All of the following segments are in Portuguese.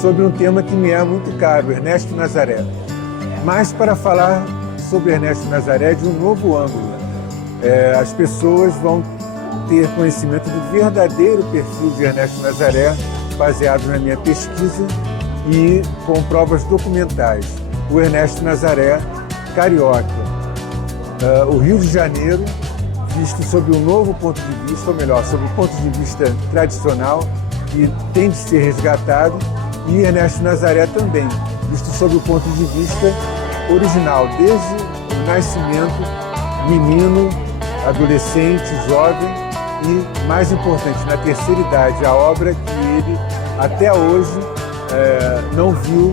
sobre um tema que me é muito caro, Ernesto Nazaré. Mas para falar sobre Ernesto Nazaré de um novo ângulo. As pessoas vão ter conhecimento do verdadeiro perfil de Ernesto Nazaré, baseado na minha pesquisa e com provas documentais. O Ernesto Nazaré, carioca. O Rio de Janeiro, visto sob um novo ponto de vista, ou melhor, sob o ponto de vista tradicional, que tem de ser resgatado, e Ernesto Nazaré também, visto sob o ponto de vista original, desde o nascimento, menino, adolescente, jovem e, mais importante, na terceira idade, a obra que ele, até hoje, não viu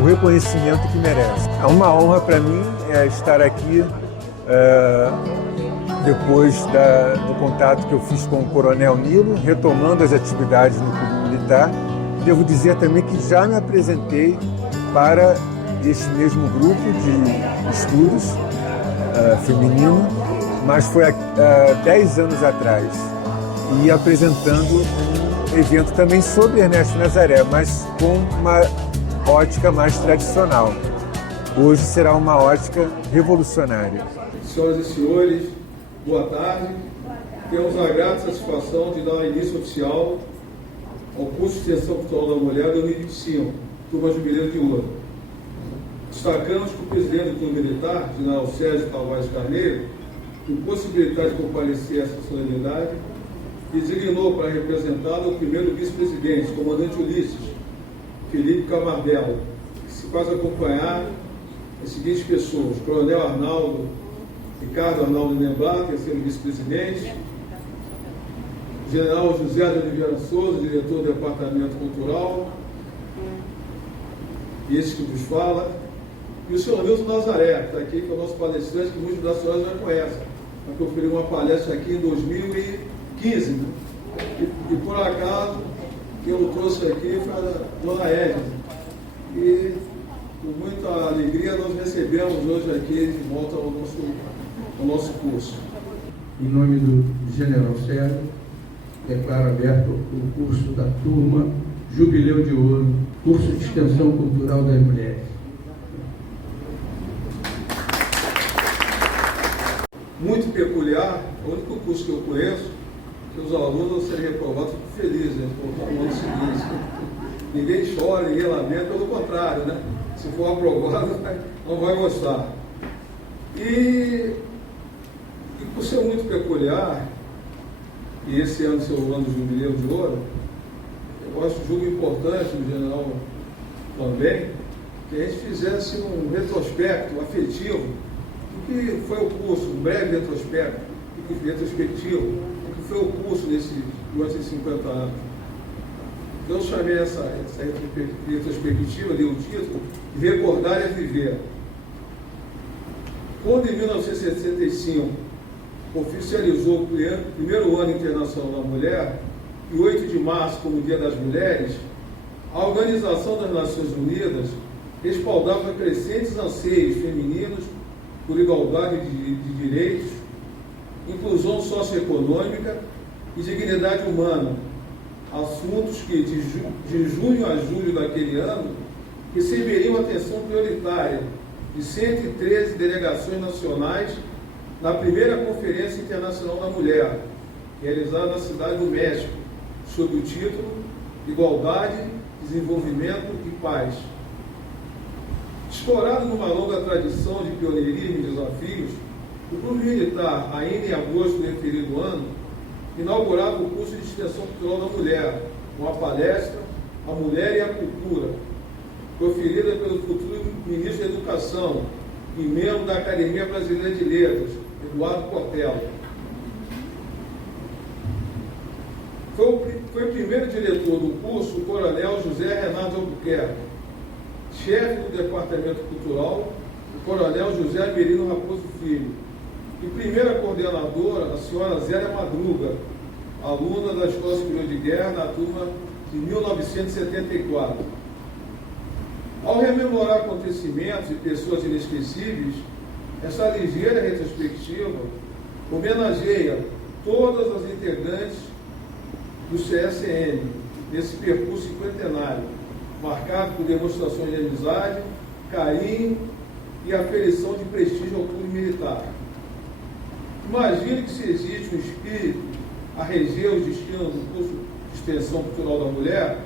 o reconhecimento que merece. É uma honra para mim estar aqui depois do contato que eu fiz com o Coronel Nilo, retomando as atividades no Clube Militar. Devo dizer também que já me apresentei para esse mesmo grupo de estudos feminino, mas foi há 10 anos atrás, e apresentando um evento também sobre Ernesto Nazaré, mas com uma ótica mais tradicional. Hoje será uma ótica revolucionária. Senhoras e senhores, boa tarde. Temos a grata satisfação de dar início oficial ao curso de Extensão Cultural da Mulher 2025, Turma Jubileu de Ouro. Destacamos que o presidente do Clube Militar, general Sérgio Tavares Carneiro, impossibilidade de comparecer a essa solenidade, designou para representá-lo o primeiro vice-presidente, comandante Ulisses, Felipe Camardella, que se faz acompanhar as seguintes pessoas: Coronel Arnaldo, Ricardo Arnaldo Nembar, terceiro vice-presidente, General José de Oliveira Souza, diretor do Departamento Cultural, esse que vos fala, e o senhor Milton Nazaré, que está aqui, que é o nosso palestrante, que muitos das senhoras já conhecem, que proferiu uma palestra aqui em 2015, né? E por acaso, quem eu trouxe aqui foi a dona Edna. E com muita alegria nós recebemos hoje aqui de volta ao nosso curso. Em nome do general Sérgio, declaro aberto o curso da turma Jubileu de Ouro, curso de extensão cultural das mulheres. Muito peculiar, é o único curso que eu conheço, que os alunos, ao serem reprovados, ficam felizes, né, no ano seguinte. Ninguém chora, ninguém lamenta, pelo contrário, né? Se for aprovado, não vai gostar. E por ser muito peculiar, e esse ano ser o ano do Jubileu de Ouro, eu acho julgo importante, no general também, que a gente fizesse um retrospecto afetivo do que foi o curso, um breve retrospecto, retrospectivo, do que foi o curso durante esses 50 anos. Então eu chamei essa retrospectiva, dei o título, de Recordar é Viver. Quando em 1965 oficializou o primeiro ano internacional da mulher, e 8 de março como Dia das Mulheres, a Organização das Nações Unidas respaldava crescentes anseios femininos por igualdade de direitos, inclusão socioeconômica e dignidade humana, assuntos que de junho a julho daquele ano receberiam atenção prioritária de 113 delegações nacionais na primeira Conferência Internacional da Mulher, realizada na cidade do México, sob o título Igualdade, Desenvolvimento e Paz. Escorado numa longa tradição de pioneirismo e desafios, o Clube Militar, ainda em agosto do referido ano, inaugurava o curso de Extensão Cultural da Mulher, com a palestra A Mulher e a Cultura, proferida pelo futuro ministro da Educação e membro da Academia Brasileira de Letras, Eduardo Portela. Foi o primeiro diretor do curso o Coronel José Renato Albuquerque, chefe do Departamento Cultural, o Coronel José Merino Raposo Filho, e primeira coordenadora, a senhora Zélia Madruga, aluna da Escola Superior de Guerra, na turma de 1974. Ao rememorar acontecimentos e pessoas inesquecíveis, essa ligeira retrospectiva homenageia todas as integrantes do CSN nesse percurso cinquentenário, marcado por demonstrações de amizade, carinho e aferição de prestígio ao clube militar. Imagine que se existe um espírito a reger os destinos do curso de extensão cultural da mulher,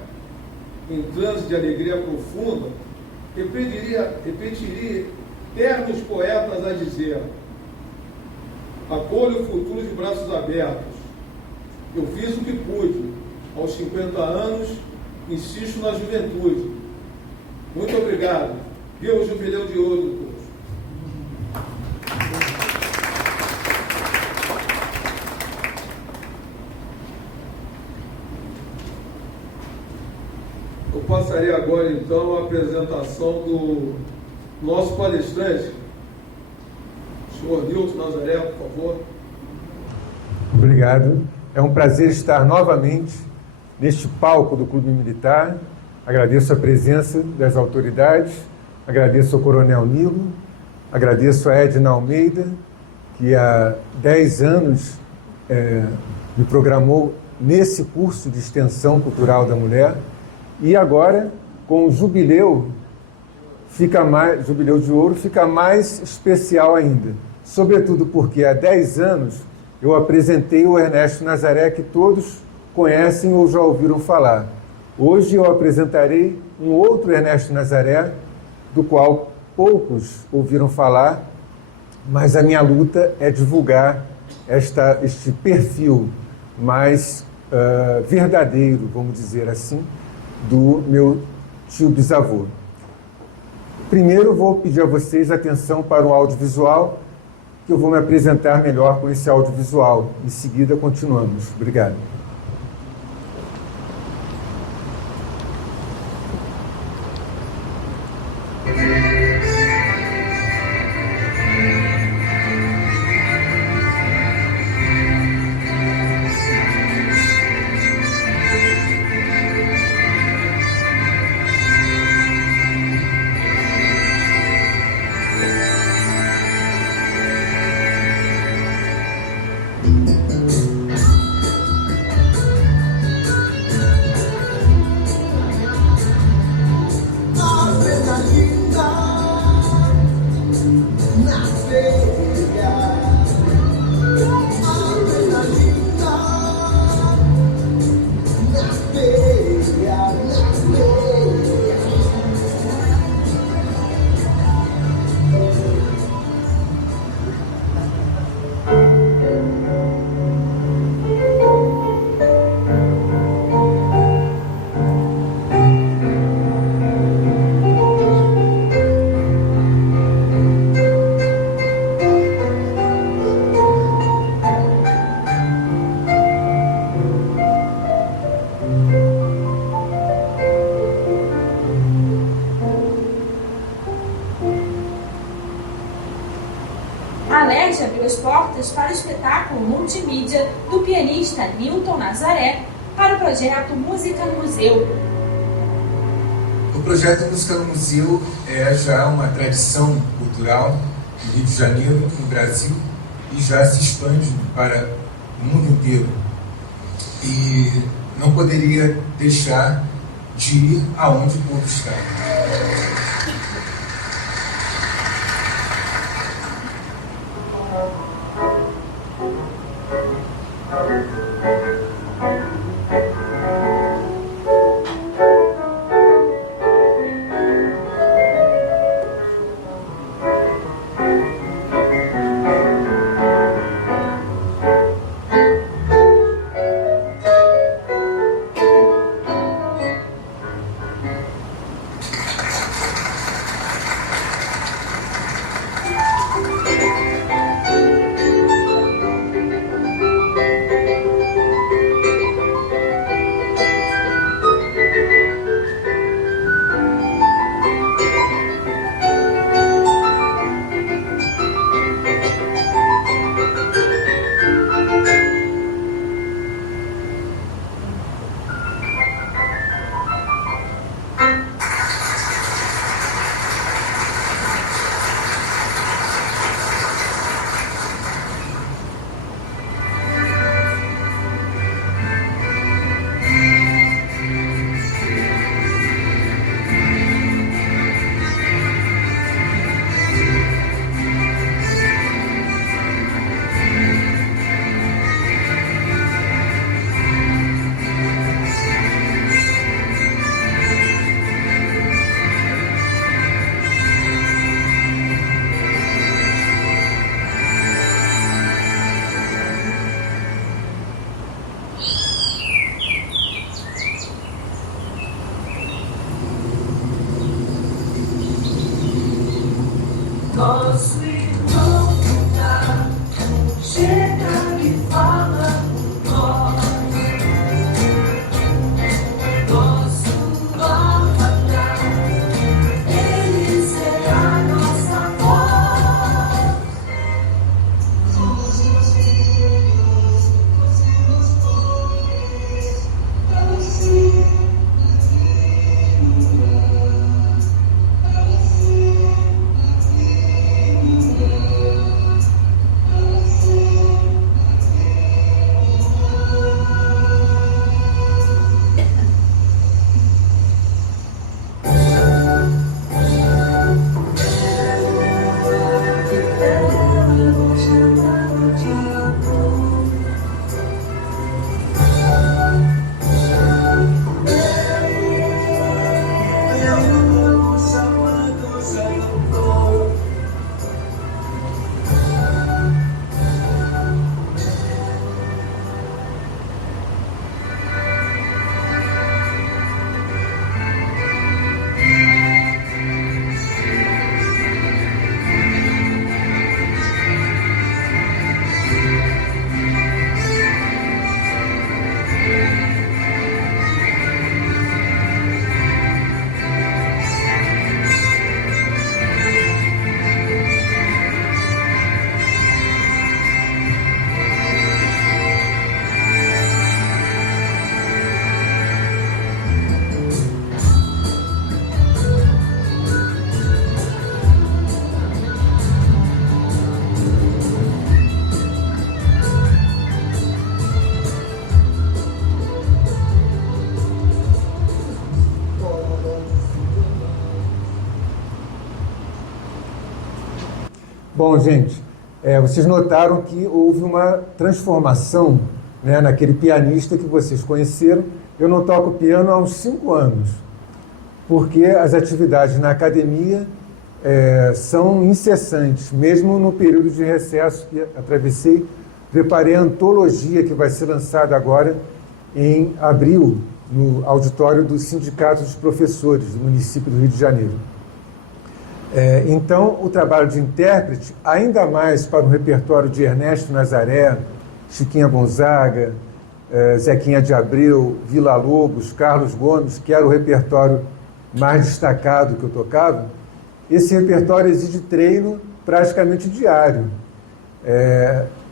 em transe de alegria profunda, repetiria ternos poetas a dizer: acolho o futuro de braços abertos. Eu fiz o que pude. Aos 50 anos, insisto na juventude. Muito obrigado. Viva o Jubileu de Ouro do curso. Eu passarei agora, então, a apresentação do nosso palestrante, o senhor Nilton Nazaré, por favor. Obrigado. É um prazer estar novamente neste palco do Clube Militar. Agradeço a presença das autoridades, agradeço ao Coronel Nilo, agradeço a Edna Almeida, que há 10 anos me programou nesse curso de extensão cultural da mulher. E agora, com o Jubileu de Ouro, fica mais especial ainda. Sobretudo porque há 10 anos eu apresentei o Ernesto Nazaré, que todos conhecem ou já ouviram falar. Hoje eu apresentarei um outro Ernesto Nazaré, do qual poucos ouviram falar, mas a minha luta é divulgar este perfil mais verdadeiro, vamos dizer assim, do meu tio bisavô. Primeiro vou pedir a vocês atenção para o audiovisual, que eu vou me apresentar melhor com esse audiovisual. Em seguida continuamos. Obrigado. Para o espetáculo multimídia do pianista Nilton Nazaré para o projeto Música no Museu. O projeto Música no Museu é já uma tradição cultural no Rio de Janeiro, no Brasil, e já se expande para o mundo inteiro. E não poderia deixar de ir aonde o povo está. Bom, gente, vocês notaram que houve uma transformação, né, naquele pianista que vocês conheceram. Eu não toco piano há uns 5 anos, porque as atividades na academia são incessantes, mesmo no período de recesso que atravessei. Preparei a antologia que vai ser lançada agora em abril, no auditório do Sindicato dos Professores do município do Rio de Janeiro. Então, o trabalho de intérprete, ainda mais para o repertório de Ernesto Nazaré, Chiquinha Gonzaga, Zequinha de Abreu, Villa-Lobos, Carlos Gomes, que era o repertório mais destacado que eu tocava, esse repertório exige treino praticamente diário.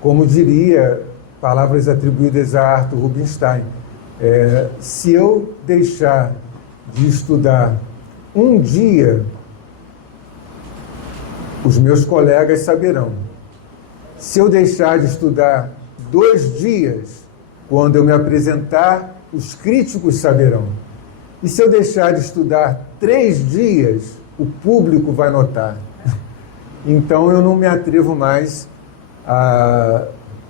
Como diria, palavras atribuídas a Arthur Rubinstein, se eu deixar de estudar um dia, os meus colegas saberão. Se eu deixar de estudar 2 dias, quando eu me apresentar, os críticos saberão. E se eu deixar de estudar 3 dias, o público vai notar. Então eu não me atrevo mais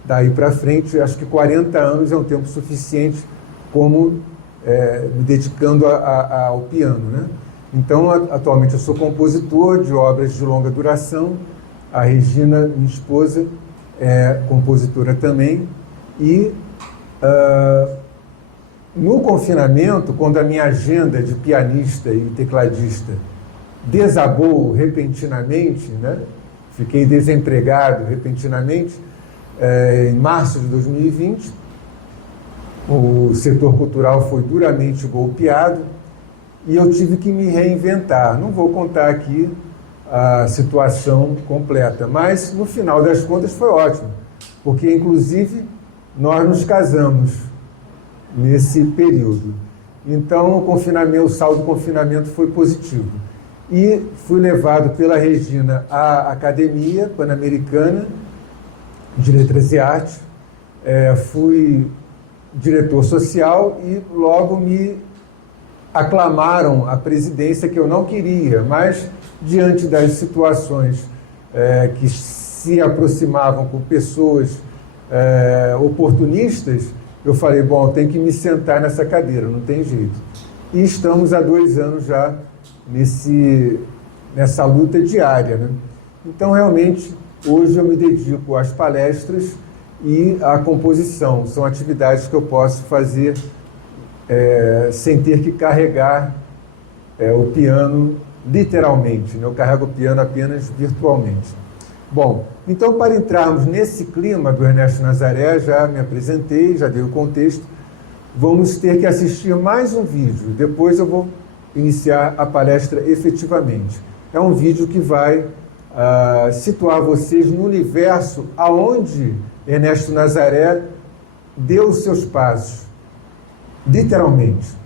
daí para frente. Acho que 40 anos é um tempo suficiente como me dedicando ao piano, né? Então, atualmente eu sou compositor de obras de longa duração. A Regina, minha esposa, é compositora também. E no confinamento, quando a minha agenda de pianista e tecladista desabou repentinamente, né? Fiquei desempregado repentinamente, em março de 2020, o setor cultural foi duramente golpeado e eu tive que me reinventar. Não vou contar aqui a situação completa, mas no final das contas foi ótimo, porque inclusive nós nos casamos nesse período. Então o saldo do confinamento foi positivo. E fui levado pela Regina à Academia Pan-Americana de Letras e Artes, fui diretor social e logo me aclamaram a presidência, que eu não queria, mas diante das situações que se aproximavam com pessoas oportunistas, eu falei, bom, tem que me sentar nessa cadeira, não tem jeito. E estamos há 2 anos já nessa luta diária, né? Então, realmente, hoje eu me dedico às palestras e à composição. São atividades que eu posso fazer sem ter que carregar o piano literalmente, né? Eu carrego o piano apenas virtualmente. Bom, então, para entrarmos nesse clima do Ernesto Nazaré, já me apresentei, já dei o contexto, vamos ter que assistir mais um vídeo, depois eu vou iniciar a palestra efetivamente. É um vídeo que vai situar vocês no universo aonde Ernesto Nazaré deu os seus passos, literalmente.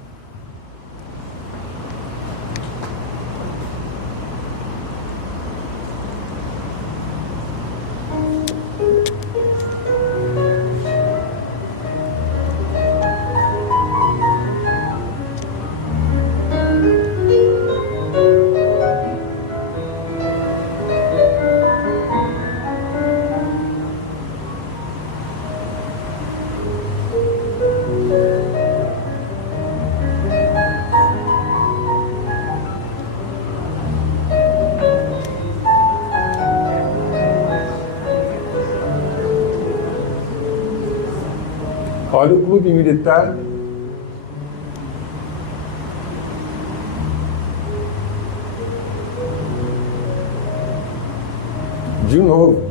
Olha o clube militar. De novo.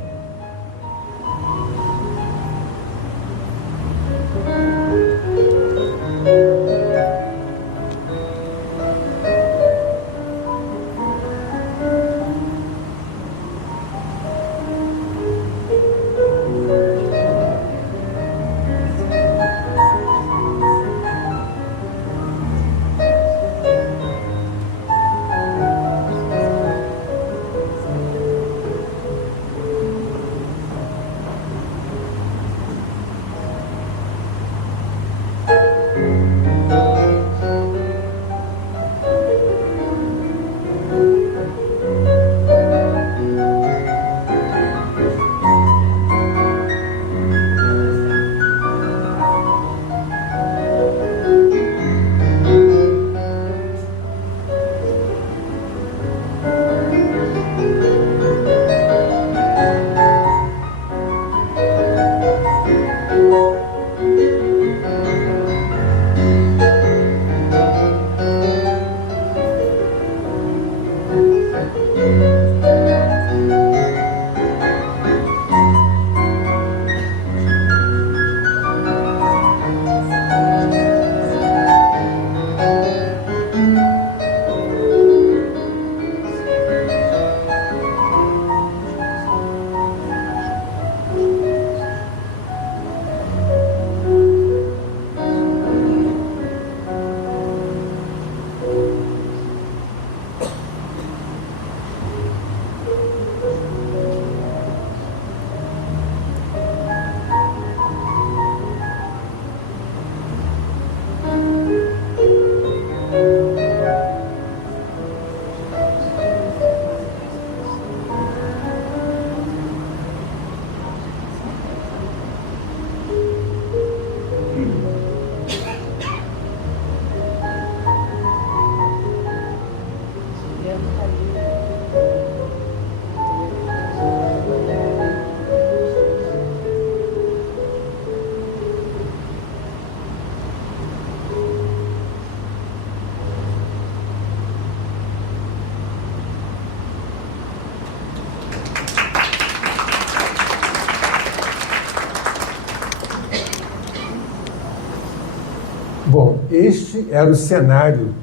Bom, este era o cenário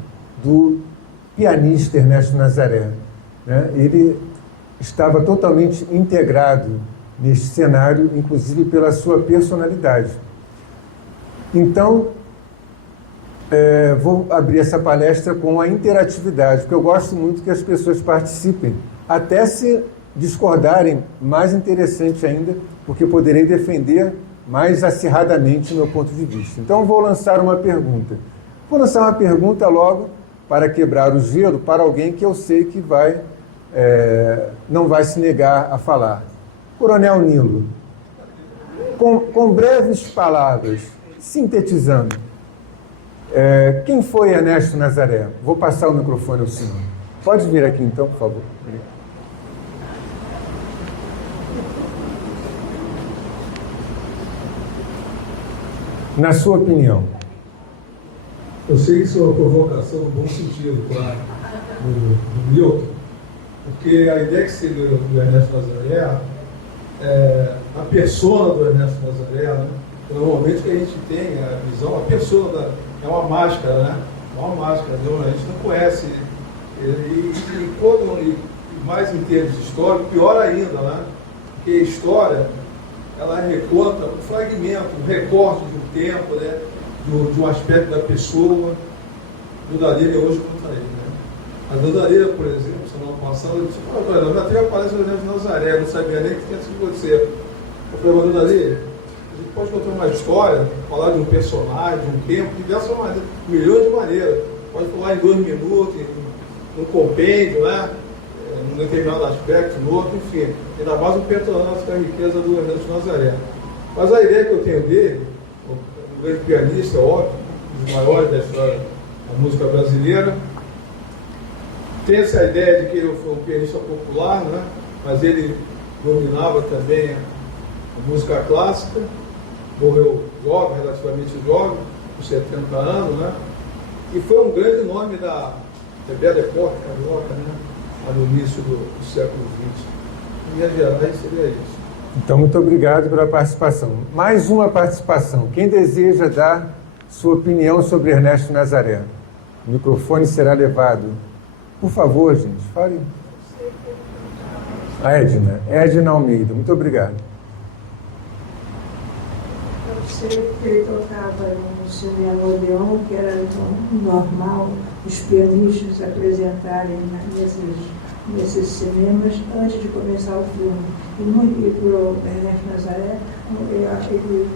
do pianista Ernesto Nazaré, né? Ele estava totalmente integrado neste cenário, inclusive pela sua personalidade. Então, vou abrir essa palestra com a interatividade, porque eu gosto muito que as pessoas participem, até se discordarem, mais interessante ainda, porque poderei defender mais acirradamente o meu ponto de vista. Então, vou lançar uma pergunta. Vou lançar uma pergunta logo para quebrar o gelo para alguém que eu sei que não vai se negar a falar. Coronel Nilo, com breves palavras, sintetizando, quem foi Ernesto Nazaré? Vou passar o microfone ao senhor. Pode vir aqui então, por favor. Na sua opinião. Eu sei que isso é uma provocação no bom sentido, claro, do Milton, porque a ideia que se deu do Ernesto Nazaré, a persona do Ernesto Nazaré, né? Normalmente que a gente tem a visão, a persona é uma máscara, né? É uma máscara, a gente não conhece. E mais em termos históricos, pior ainda, né? Porque a história, ela reconta um fragmento, um recorte de um tempo, né? De um aspecto da pessoa. Dudareira hoje conta ele, né? A Dudareira, por exemplo, semana passada, eu disse: olha, já teve a palestra do Ernesto Nazaré, não sabia nem que tinha sido você. Eu falei: Dudareira, a gente pode contar uma história, falar de um personagem, de um tempo, de diversas maneiras, milhões de maneiras. Pode falar em 2 minutos, num compêndio, né? Num determinado aspecto, no outro, enfim. Ainda mais um personagem da riqueza do Ernesto Nazaré. Mas a ideia que eu tenho dele, um grande pianista, óbvio, um dos maiores da história da música brasileira, tem essa ideia de que ele foi um pianista popular, né? Mas ele dominava também a música clássica, morreu jovem, relativamente jovem, com 70 anos, né? E foi um grande nome da Belle Époque carioca, né? No início do século XX. Em linhas gerais, seria isso. Então, muito obrigado pela participação. Mais uma participação. Quem deseja dar sua opinião sobre Ernesto Nazaré? O microfone será levado. Por favor, gente, fale. A Edna Almeida. Muito obrigado. Eu sei que ele tocava no cinema Odeon, que era normal os pianistas apresentarem nesses cinemas antes de começar o filme. E para o Ernesto Nazaré, ele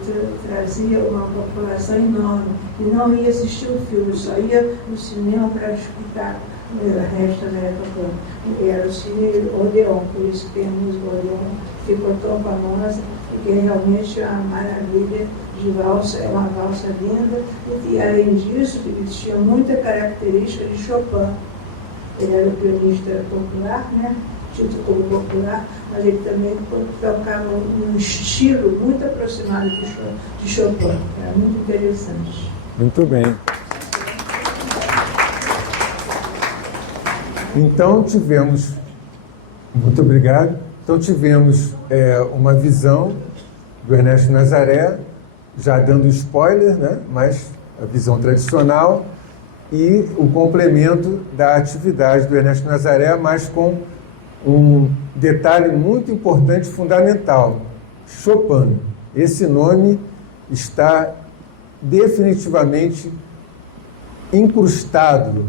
trazia uma população enorme e não ia assistir o filme, só ia no cinema para escutar o Ernesto Nazaré tocando. Era o cine Odeon, por isso que tem a música Odeon, ficou tão famosa, porque realmente é uma maravilha de valsa, é uma valsa linda, e além disso, ele tinha muita característica de Chopin. Ele era um pianista popular, né? Tido como popular, mas ele também tocava num estilo muito aproximado de Chopin. Era muito interessante. Muito bem. Então tivemos, muito obrigado. Então tivemos uma visão do Ernesto Nazaré, já dando spoiler, né? Mas a visão tradicional, e o complemento da atividade do Ernesto Nazaré, mas com um detalhe muito importante, fundamental: Chopin. Esse nome está definitivamente incrustado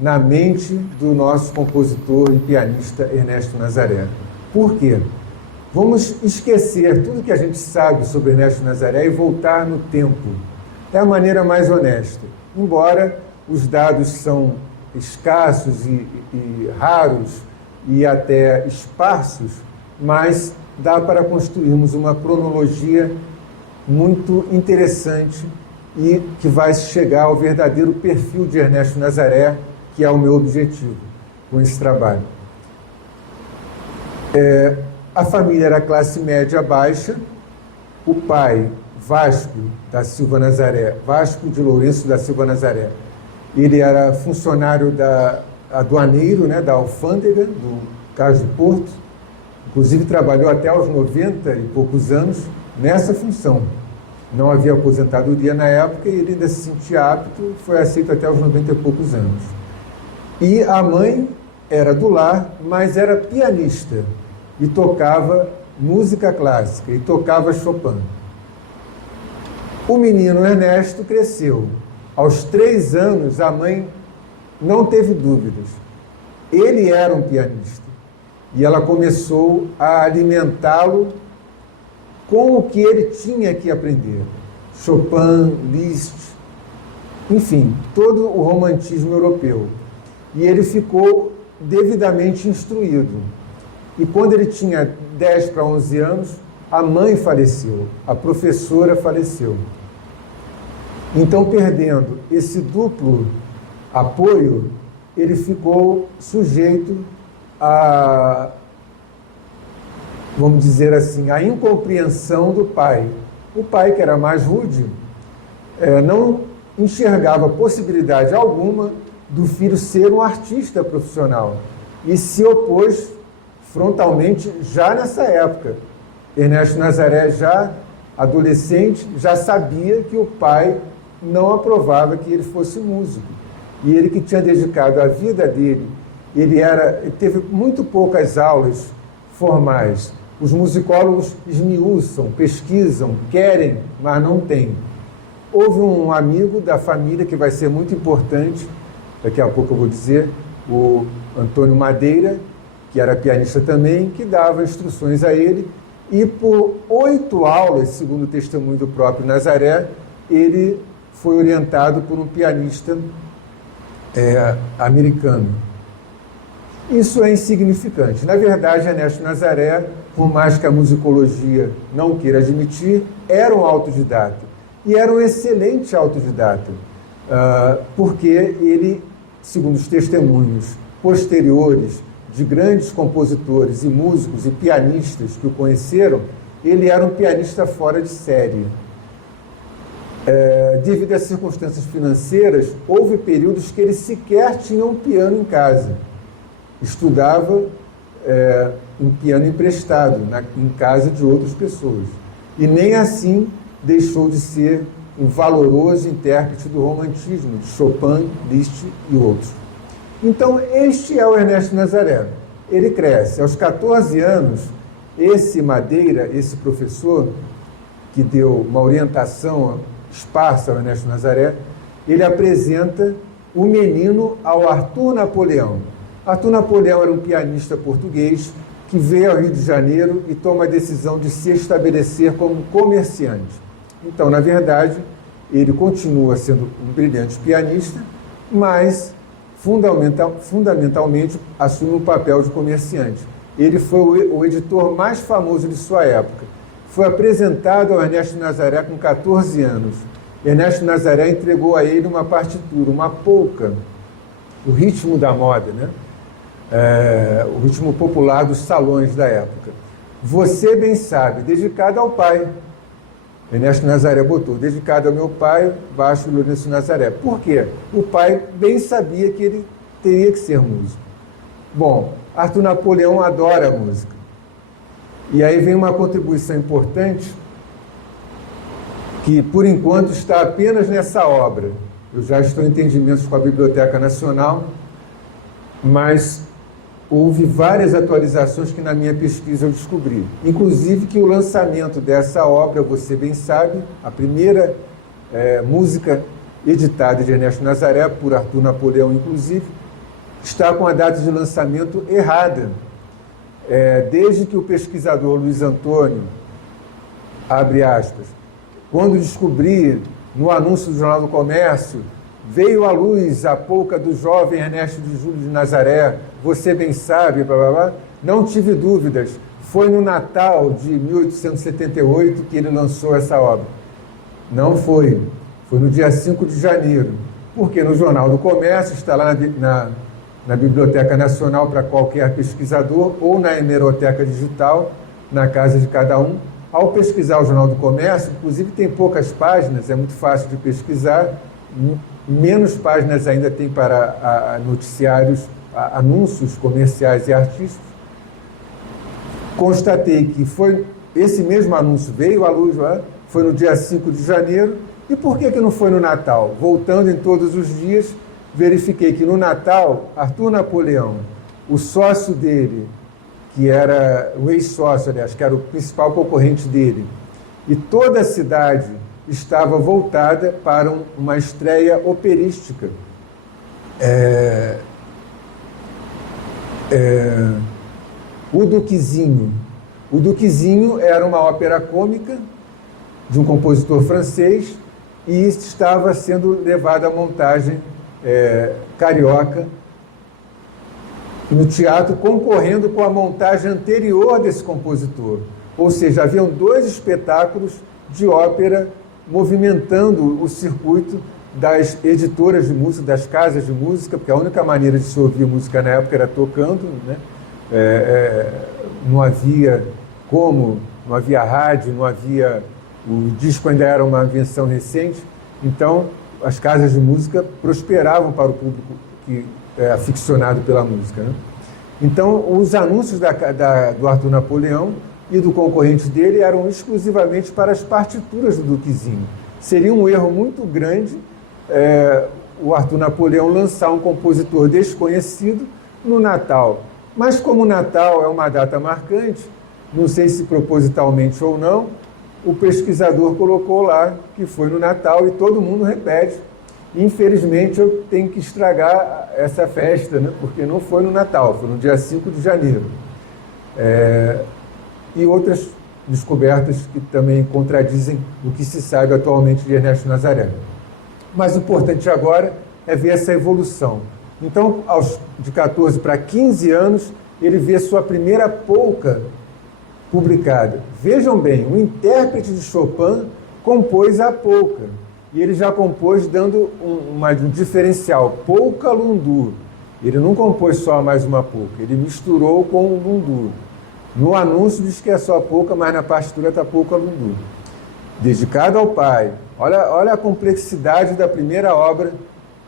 na mente do nosso compositor e pianista Ernesto Nazaré. Por quê? Vamos esquecer tudo que a gente sabe sobre Ernesto Nazaré e voltar no tempo. É a maneira mais honesta. Embora os dados são escassos e raros e até esparsos, mas dá para construirmos uma cronologia muito interessante e que vai chegar ao verdadeiro perfil de Ernesto Nazaré, que é o meu objetivo com esse trabalho. A família era classe média baixa. O pai, Vasco da Silva Nazaré, Vasco de Lourenço da Silva Nazaré, ele era funcionário aduaneiro, né, da alfândega do Cais do Porto, inclusive trabalhou até aos 90 e poucos anos nessa função. Não havia aposentadoria na época e ele ainda se sentia apto, foi aceito até os 90 e poucos anos. E a mãe era do lar, mas era pianista e tocava música clássica e tocava Chopin. O menino Ernesto cresceu. Aos 3 anos, a mãe não teve dúvidas. Ele era um pianista. E ela começou a alimentá-lo com o que ele tinha que aprender. Chopin, Liszt, enfim, todo o romantismo europeu. E ele ficou devidamente instruído. E quando ele tinha 10 para 11 anos, a mãe faleceu, a professora faleceu. Então, perdendo esse duplo apoio, ele ficou sujeito a, vamos dizer assim, a incompreensão do pai. O pai, que era mais rude, não enxergava possibilidade alguma do filho ser um artista profissional e se opôs frontalmente já nessa época. Ernesto Nazaré, já adolescente, já sabia que o pai não aprovava que ele fosse músico. E ele, que tinha dedicado a vida dele, ele teve muito poucas aulas formais. Os musicólogos esmiuçam, pesquisam, querem, mas não têm. Houve um amigo da família que vai ser muito importante, daqui a pouco eu vou dizer, o Antônio Madeira, que era pianista também, que dava instruções a ele, e por 8 aulas, segundo o testemunho do próprio Nazaré, ele foi orientado por um pianista americano. Isso é insignificante. Na verdade, Ernesto Nazaré, por mais que a musicologia não queira admitir, era um autodidata. E era um excelente autodidata, porque ele, segundo os testemunhos posteriores de grandes compositores e músicos e pianistas que o conheceram, ele era um pianista fora de série. Devido às circunstâncias financeiras, houve períodos que ele sequer tinha um piano em casa. Estudava um piano emprestado em casa de outras pessoas. E nem assim deixou de ser um valoroso intérprete do romantismo, de Chopin, Liszt e outros. Então, este é o Ernesto Nazaré. Ele cresce. Aos 14 anos, esse Madeira, esse professor, que deu uma orientação esparsa ao Ernesto Nazaré, ele apresenta o menino ao Arthur Napoleão. Arthur Napoleão era um pianista português que veio ao Rio de Janeiro e toma a decisão de se estabelecer como comerciante. Então, na verdade, ele continua sendo um brilhante pianista, mas fundamentalmente assume o papel de comerciante. Ele foi o editor mais famoso de sua época. Foi apresentado ao Ernesto Nazaré com 14 anos. Ernesto Nazaré entregou a ele uma partitura, uma polca, o ritmo da moda, né? O ritmo popular dos salões da época. Você bem sabe, dedicado ao pai. Ernesto Nazaré botou, dedicado ao meu pai, Vasco Lourenço Nazaré. Por quê? O pai bem sabia que ele teria que ser músico. Bom, Arthur Napoleão adora a música. E aí vem uma contribuição importante, que por enquanto está apenas nessa obra. Eu já estou em entendimentos com a Biblioteca Nacional, mas houve várias atualizações que na minha pesquisa eu descobri. Inclusive que o lançamento dessa obra, você bem sabe, a primeira música editada de Ernesto Nazaré, por Arthur Napoleão inclusive, está com a data de lançamento errada. Desde que o pesquisador Luiz Antônio, abre aspas, quando descobri no anúncio do Jornal do Comércio, veio à luz a polca do jovem Ernesto de Júlio de Nazaré, você bem sabe, blá, blá, blá. Não tive dúvidas, foi no Natal de 1878 que ele lançou essa obra. Não foi, foi no dia 5 de janeiro, porque no Jornal do Comércio, está lá na Biblioteca Nacional para qualquer pesquisador, ou na hemeroteca digital, na casa de cada um. Ao pesquisar o Jornal do Comércio, inclusive tem poucas páginas, é muito fácil de pesquisar, menos páginas ainda tem para noticiários, anúncios comerciais e artísticos. Constatei que esse mesmo anúncio veio à luz lá, foi no dia 5 de janeiro. E por que não foi no Natal? Voltando em todos os dias, verifiquei que no Natal, Arthur Napoleão, o sócio dele, que era o ex-sócio, aliás, que era o principal concorrente dele, e toda a cidade estava voltada para uma estreia operística. O Duquezinho. O Duquezinho era uma ópera cômica de um compositor francês e estava sendo levada à montagem carioca no teatro, concorrendo com a montagem anterior desse compositor. Ou seja, haviam 2 espetáculos de ópera movimentando o circuito das editoras de música, das casas de música, porque a única maneira de se ouvir música na época era tocando, né? Não havia não havia rádio, não havia... O disco ainda era uma invenção recente, então as casas de música prosperavam para o público que é aficionado pela música, né? Então, os anúncios do Arthur Napoleão e do concorrente dele eram exclusivamente para as partituras do Duquezinho. Seria um erro muito grande o Arthur Napoleão lançar um compositor desconhecido no Natal. Mas como o Natal é uma data marcante, não sei se propositalmente ou não, o pesquisador colocou lá que foi no Natal e todo mundo repete. Infelizmente, eu tenho que estragar essa festa, né? Porque não foi no Natal, foi no dia 5 de janeiro. E outras descobertas que também contradizem o que se sabe atualmente de Ernesto Nazaré. Mas o importante agora é ver essa evolução. Então, de 14 para 15 anos, ele vê sua primeira polca publicada. Vejam bem, o intérprete de Chopin compôs a polca. E ele já compôs dando um diferencial, polca lundu. Ele não compôs só mais uma polca, ele misturou com o lundu. No anúncio diz que é só polca, mas na partitura está polca lundu. Dedicado ao pai. Olha a complexidade da primeira obra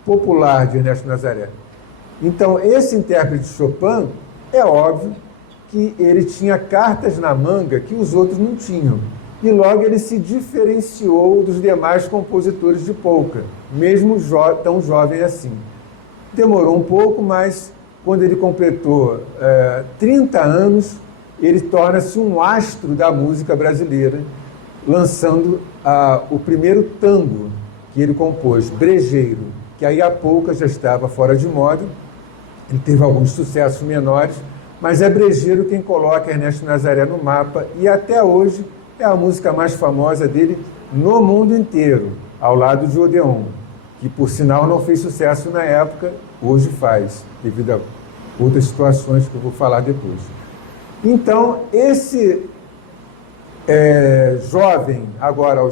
popular de Ernesto Nazaré. Então, esse intérprete de Chopin, é óbvio que ele tinha cartas na manga que os outros não tinham. E logo ele se diferenciou dos demais compositores de polca, mesmo tão jovem assim. Demorou um pouco, mas quando ele completou 30 anos, ele torna-se um astro da música brasileira, lançando o primeiro tango que ele compôs, Brejeiro, que aí a polca já estava fora de moda. Ele teve alguns sucessos menores, mas é Brejeiro quem coloca Ernesto Nazaré no mapa, e até hoje é a música mais famosa dele no mundo inteiro, ao lado de Odeon, que por sinal não fez sucesso na época, hoje faz, devido a outras situações que eu vou falar depois. Então, esse jovem, agora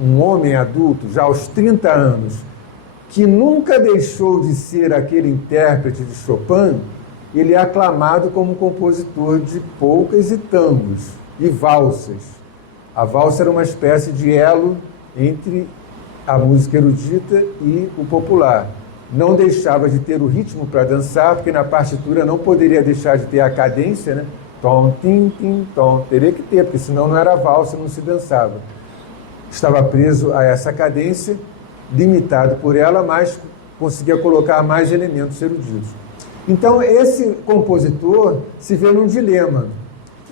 um homem adulto, já aos 30 anos, que nunca deixou de ser aquele intérprete de Chopin, ele é aclamado como compositor de polcas e tangos e valsas. A valsa era uma espécie de elo entre a música erudita e o popular. Não deixava de ter o ritmo para dançar, porque na partitura não poderia deixar de ter a cadência, né? Tom, tim, tim, tom. Teria que ter, porque senão não era valsa, não se dançava. Estava preso a essa cadência, limitado por ela, mas conseguia colocar mais elementos eruditos. Então, esse compositor se vê num dilema.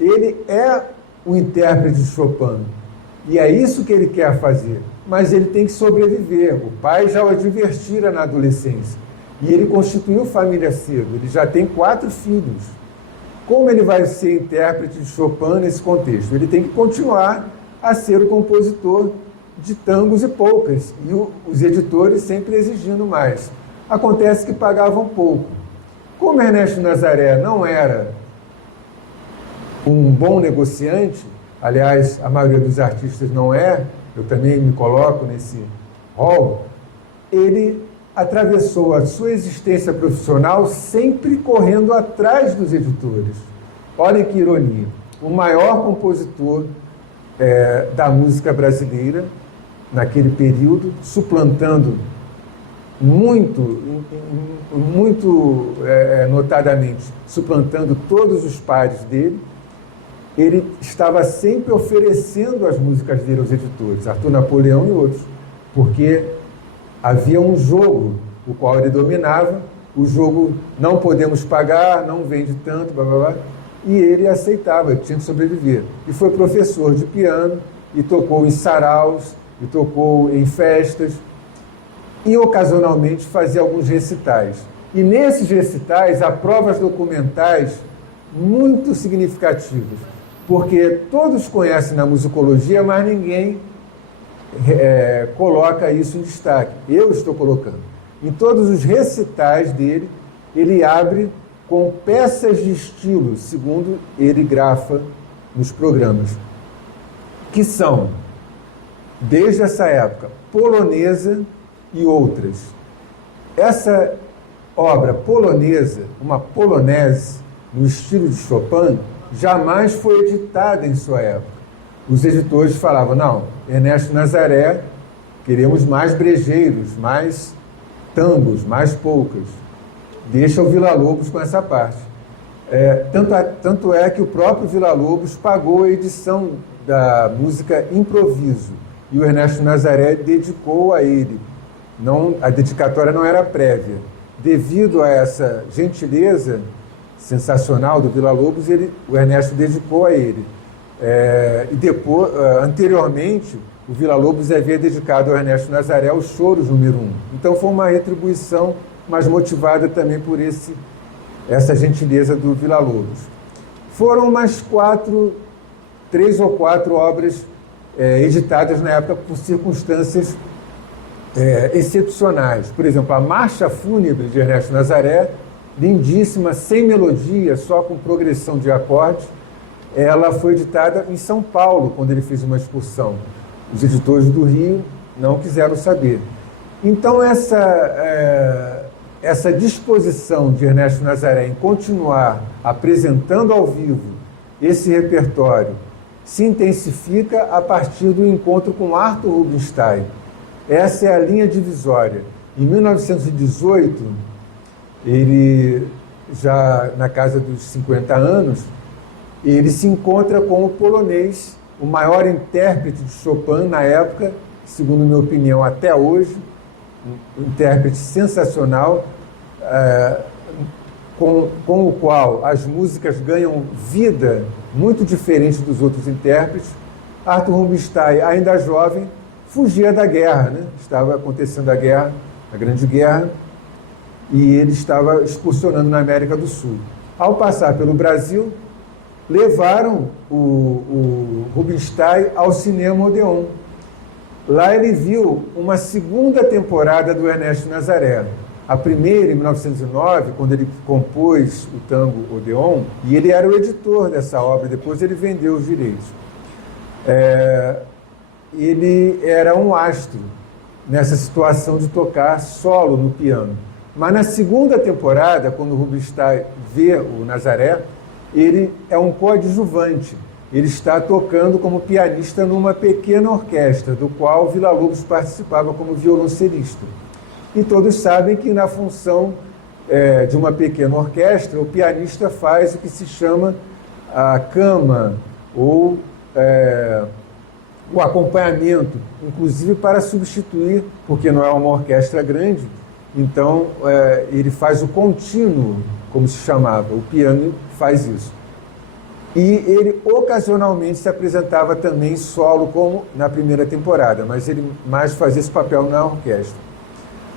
Ele é o intérprete de Chopin, e é isso que ele quer fazer, mas ele tem que sobreviver. O pai já o advertira na adolescência, e ele constituiu família cedo, ele já tem 4 filhos. Como ele vai ser intérprete de Chopin nesse contexto? Ele tem que continuar a ser o compositor de tangos e polcas, e os editores sempre exigindo mais. Acontece que pagavam pouco. Como Ernesto Nazaré não era um bom negociante, aliás, a maioria dos artistas não é, eu também me coloco nesse rol, ele atravessou a sua existência profissional sempre correndo atrás dos editores. Olhem que ironia, o maior compositor da música brasileira, naquele período, suplantando muito notadamente, suplantando todos os pares dele, ele estava sempre oferecendo as músicas dele aos editores, Arthur Napoleão e outros, porque havia um jogo, o qual ele dominava, o jogo não podemos pagar, não vende tanto, blá, blá, blá, e ele aceitava, tinha que sobreviver. E foi professor de piano, e tocou em saraus, e tocou em festas, e ocasionalmente fazia alguns recitais. E nesses recitais há provas documentais muito significativas, porque todos conhecem na musicologia, mas ninguém coloca isso em destaque. Eu estou colocando. Em todos os recitais dele, ele abre com peças de estilo, segundo ele grafa nos programas, que são, desde essa época, polonesa e outras. Essa obra polonesa, uma polonese no estilo de Chopin, jamais foi editada em sua época. Os editores falavam, não, Ernesto Nazaré, queremos mais brejeiros, mais tangos, mais polcas. Deixa o Villa-Lobos com essa parte. Tanto é que o próprio Villa-Lobos pagou a edição da música Improviso, e o Ernesto Nazaré dedicou a ele. A dedicatória não era prévia. Devido a essa gentileza sensacional do Villa-Lobos, o Ernesto dedicou a ele. E depois, anteriormente, o Villa-Lobos havia dedicado ao Ernesto Nazaré os Choros número 1. Então foi uma retribuição, mas motivada também por essa gentileza do Villa-Lobos. Foram mais 3 ou 4 obras editadas na época por circunstâncias excepcionais. Por exemplo, a Marcha Fúnebre de Ernesto Nazaré, lindíssima, sem melodia, só com progressão de acordes, ela foi editada em São Paulo, quando ele fez uma excursão. Os editores do Rio não quiseram saber. Então, essa disposição de Ernesto Nazaré em continuar apresentando ao vivo esse repertório se intensifica a partir do encontro com Arthur Rubinstein. Essa é a linha divisória. Em 1918, ele, já na casa dos 50 anos, ele se encontra com o polonês, o maior intérprete de Chopin na época, segundo minha opinião, até hoje, um intérprete sensacional, com o qual as músicas ganham vida muito diferente dos outros intérpretes. Arthur Rubinstein, ainda jovem, fugia da guerra, né? Estava acontecendo a guerra, a Grande Guerra, e ele estava excursionando na América do Sul. Ao passar pelo Brasil, levaram o Rubinstein ao Cinema Odeon. Lá ele viu uma segunda temporada do Ernesto Nazaré. A primeira, em 1909, quando ele compôs o tango Odeon, e ele era o editor dessa obra, depois ele vendeu os direitos. Ele era um astro nessa situação de tocar solo no piano. Mas na segunda temporada, quando o Rubinstein vê o Nazaré, ele é um coadjuvante. Ele está tocando como pianista numa pequena orquestra, do qual Villa-Lobos participava como violoncelista. E todos sabem que na função de uma pequena orquestra, o pianista faz o que se chama a cama, ou o acompanhamento, inclusive para substituir, porque não é uma orquestra grande, então ele faz o contínuo, como se chamava, o piano faz isso. E ele ocasionalmente se apresentava também solo, como na primeira temporada, mas ele mais fazia esse papel na orquestra.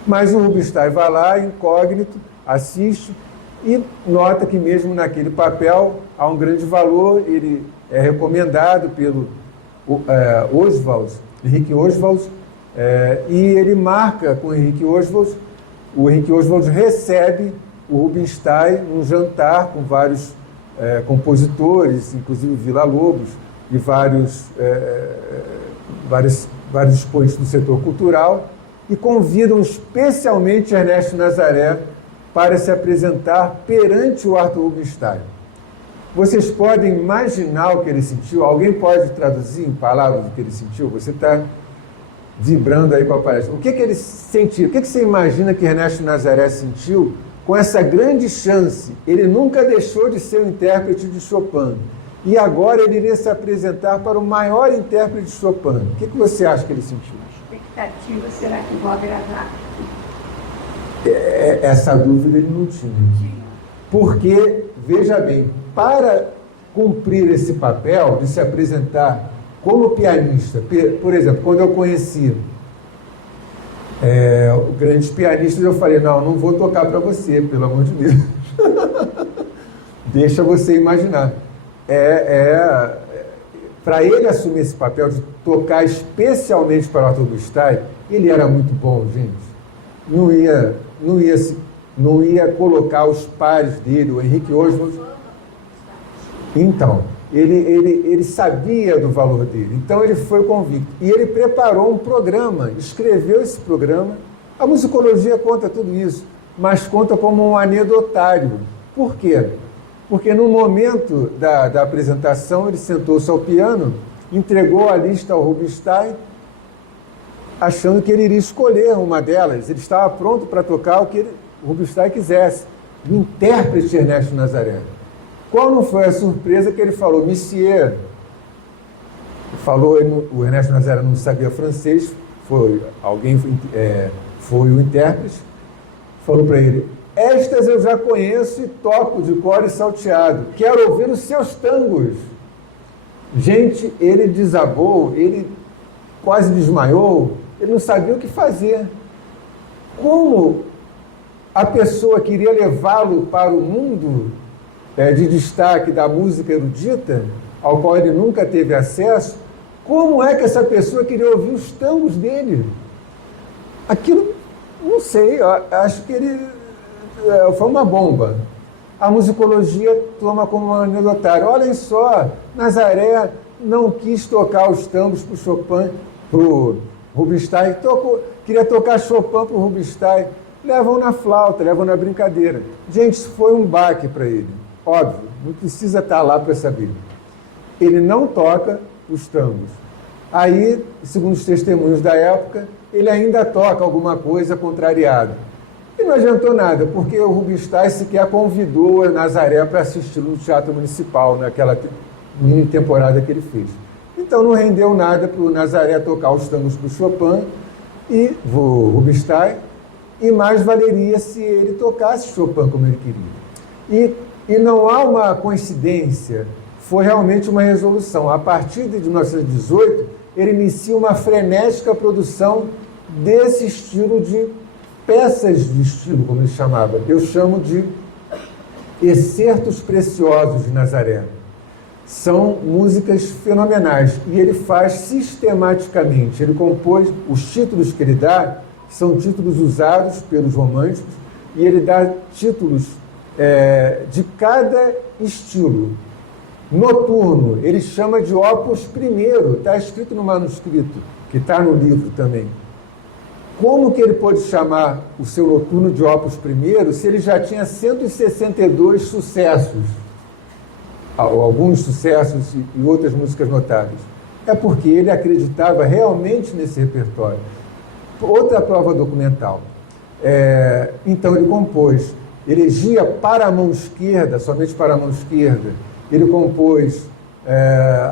Mas o Rubinstein vai lá, incógnito, assiste e nota que mesmo naquele papel há um grande valor. Ele é recomendado pelo Henrique Oswald, e ele marca com o Henrique Oswald. O Henrique Oswald recebe o Rubinstein num jantar com vários compositores, inclusive Villa-Lobos, e vários expoentes do setor cultural, e convidam especialmente Ernesto Nazaré para se apresentar perante o Arthur Rubinstein. Vocês podem imaginar o que ele sentiu? Alguém pode traduzir em palavras o que ele sentiu? Você está vibrando aí com a palestra. O que ele sentiu? O que você imagina que Ernesto Nazaré sentiu com essa grande chance? Ele nunca deixou de ser o intérprete de Chopin. E agora ele iria se apresentar para o maior intérprete de Chopin. O que você acha que ele sentiu? Expectativa, será que vou agradar? Essa dúvida ele não tinha. Porque, veja bem, para cumprir esse papel de se apresentar como pianista, por exemplo, quando eu conheci grandes pianistas, eu falei, não vou tocar para você, pelo amor de Deus. Deixa você imaginar. Para ele assumir esse papel de tocar especialmente para o Arthur Rubinstein, ele era muito bom, gente. Não ia colocar os pares dele, o Henrique Oswald. Então, ele sabia do valor dele, então ele foi convicto. E ele preparou um programa, escreveu esse programa. A musicologia conta tudo isso, mas conta como um anedotário. Por quê? Porque no momento da apresentação, ele sentou-se ao piano, entregou a lista ao Rubinstein, achando que ele iria escolher uma delas. Ele estava pronto para tocar o que o Rubinstein quisesse, o intérprete Ernesto Nazaré. Qual não foi a surpresa que ele falou? Monsieur, o Ernesto Nazaré não sabia francês, foi o intérprete, falou para ele, estas eu já conheço e toco de cor e salteado, quero ouvir os seus tangos. Gente, ele desabou, ele quase desmaiou, ele não sabia o que fazer. Como a pessoa queria levá-lo para o mundo de destaque da música erudita, ao qual ele nunca teve acesso, como é que essa pessoa queria ouvir os tangos dele? Aquilo, não sei, acho que ele foi uma bomba. A musicologia toma como um anedotário. Olhem só, Nazaré não quis tocar os tangos para o Chopin, para o Rubinstein, queria tocar Chopin para o Rubinstein. Levam na flauta, levam na brincadeira. Gente, isso foi um baque para ele. Óbvio, não precisa estar lá para saber. Ele não toca os tangos. Aí, segundo os testemunhos da época, ele ainda toca alguma coisa contrariado. E não adiantou nada, porque o Rubinstein sequer convidou o Nazaré para assistir no Teatro Municipal, naquela mini temporada que ele fez. Então não rendeu nada para o Nazaré tocar os tangos para o Chopin e o Rubinstein, e mais valeria se ele tocasse Chopin como ele queria. E não há uma coincidência, foi realmente uma resolução. A partir de 1918, ele inicia uma frenética produção desse estilo de peças de estilo, como ele chamava. Eu chamo de excertos preciosos de Nazaré. São músicas fenomenais e ele faz sistematicamente. Ele compôs, os títulos que ele dá são títulos usados pelos românticos e ele dá títulos de cada estilo. Noturno, ele chama de opus primeiro, está escrito no manuscrito, que está no livro também. Como que ele pôde chamar o seu noturno de opus primeiro se ele já tinha 162 sucessos? Alguns sucessos e outras músicas notáveis. É porque ele acreditava realmente nesse repertório. Outra prova documental. Então ele compôs elegia para a mão esquerda, somente para a mão esquerda. Ele compôs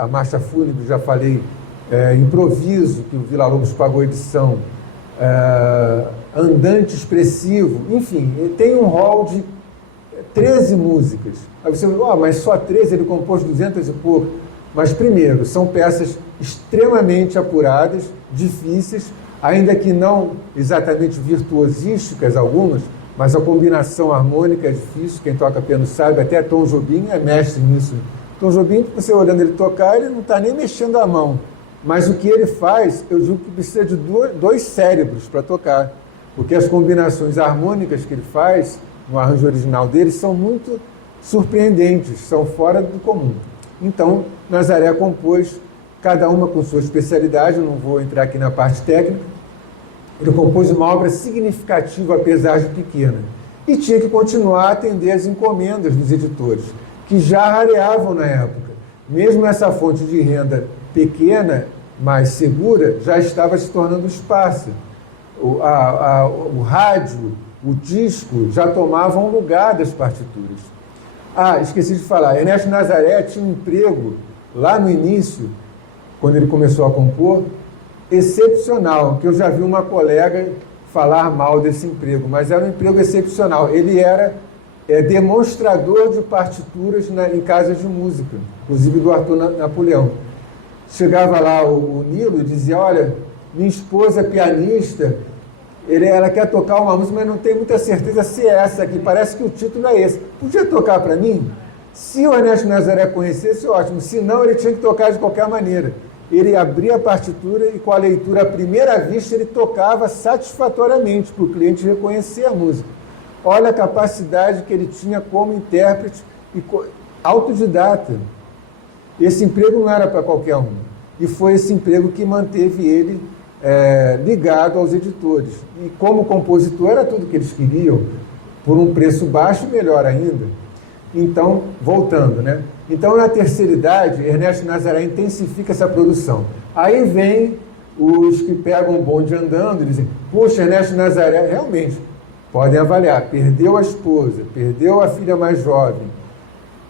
a marcha fúnebre, já falei, improviso, que o Villa-Lobos pagou edição, andante expressivo, enfim, ele tem um rol de 13 músicas. Aí você fala, mas só 13, ele compôs 200 e pouco. Mas, primeiro, são peças extremamente apuradas, difíceis, ainda que não exatamente virtuosísticas algumas, mas a combinação harmônica é difícil, quem toca piano sabe, até Tom Jobim é mestre nisso. Tom Jobim, você olhando ele tocar, ele não está nem mexendo a mão. Mas o que ele faz, eu digo que precisa de dois cérebros para tocar, porque as combinações harmônicas que ele faz, no arranjo original dele, são muito surpreendentes, são fora do comum. Então, Nazaré compôs, cada uma com sua especialidade, eu não vou entrar aqui na parte técnica, ele compôs uma obra significativa, apesar de pequena, e tinha que continuar a atender as encomendas dos editores, que já rareavam na época. Mesmo essa fonte de renda pequena, mais segura, já estava se tornando esparsa. O rádio, o disco, já tomavam lugar das partituras. Ah, esqueci de falar. Ernesto Nazaré tinha um emprego lá no início, quando ele começou a compor, excepcional, que eu já vi uma colega falar mal desse emprego, mas era um emprego excepcional. Ele era demonstrador de partituras em casas de música, inclusive do Arthur Napoleão. Chegava lá o Nilo e dizia, olha, minha esposa é pianista, ela quer tocar uma música, mas não tem muita certeza se é essa aqui, parece que o título é esse. Podia tocar para mim? Se o Ernesto Nazaré conhecesse, ótimo, se não, ele tinha que tocar de qualquer maneira. Ele abria a partitura e com a leitura à primeira vista ele tocava satisfatoriamente para o cliente reconhecer a música. Olha a capacidade que ele tinha como intérprete e autodidata. Esse emprego não era para qualquer um. E foi esse emprego que manteve ele ligado aos editores. E como compositor era tudo que eles queriam, por um preço baixo, melhor ainda. Então, voltando, né? Então, na terceira idade, Ernesto Nazaré intensifica essa produção. Aí vem os que pegam o bonde andando e dizem, poxa, Ernesto Nazaré, realmente, podem avaliar, perdeu a esposa, perdeu a filha mais jovem,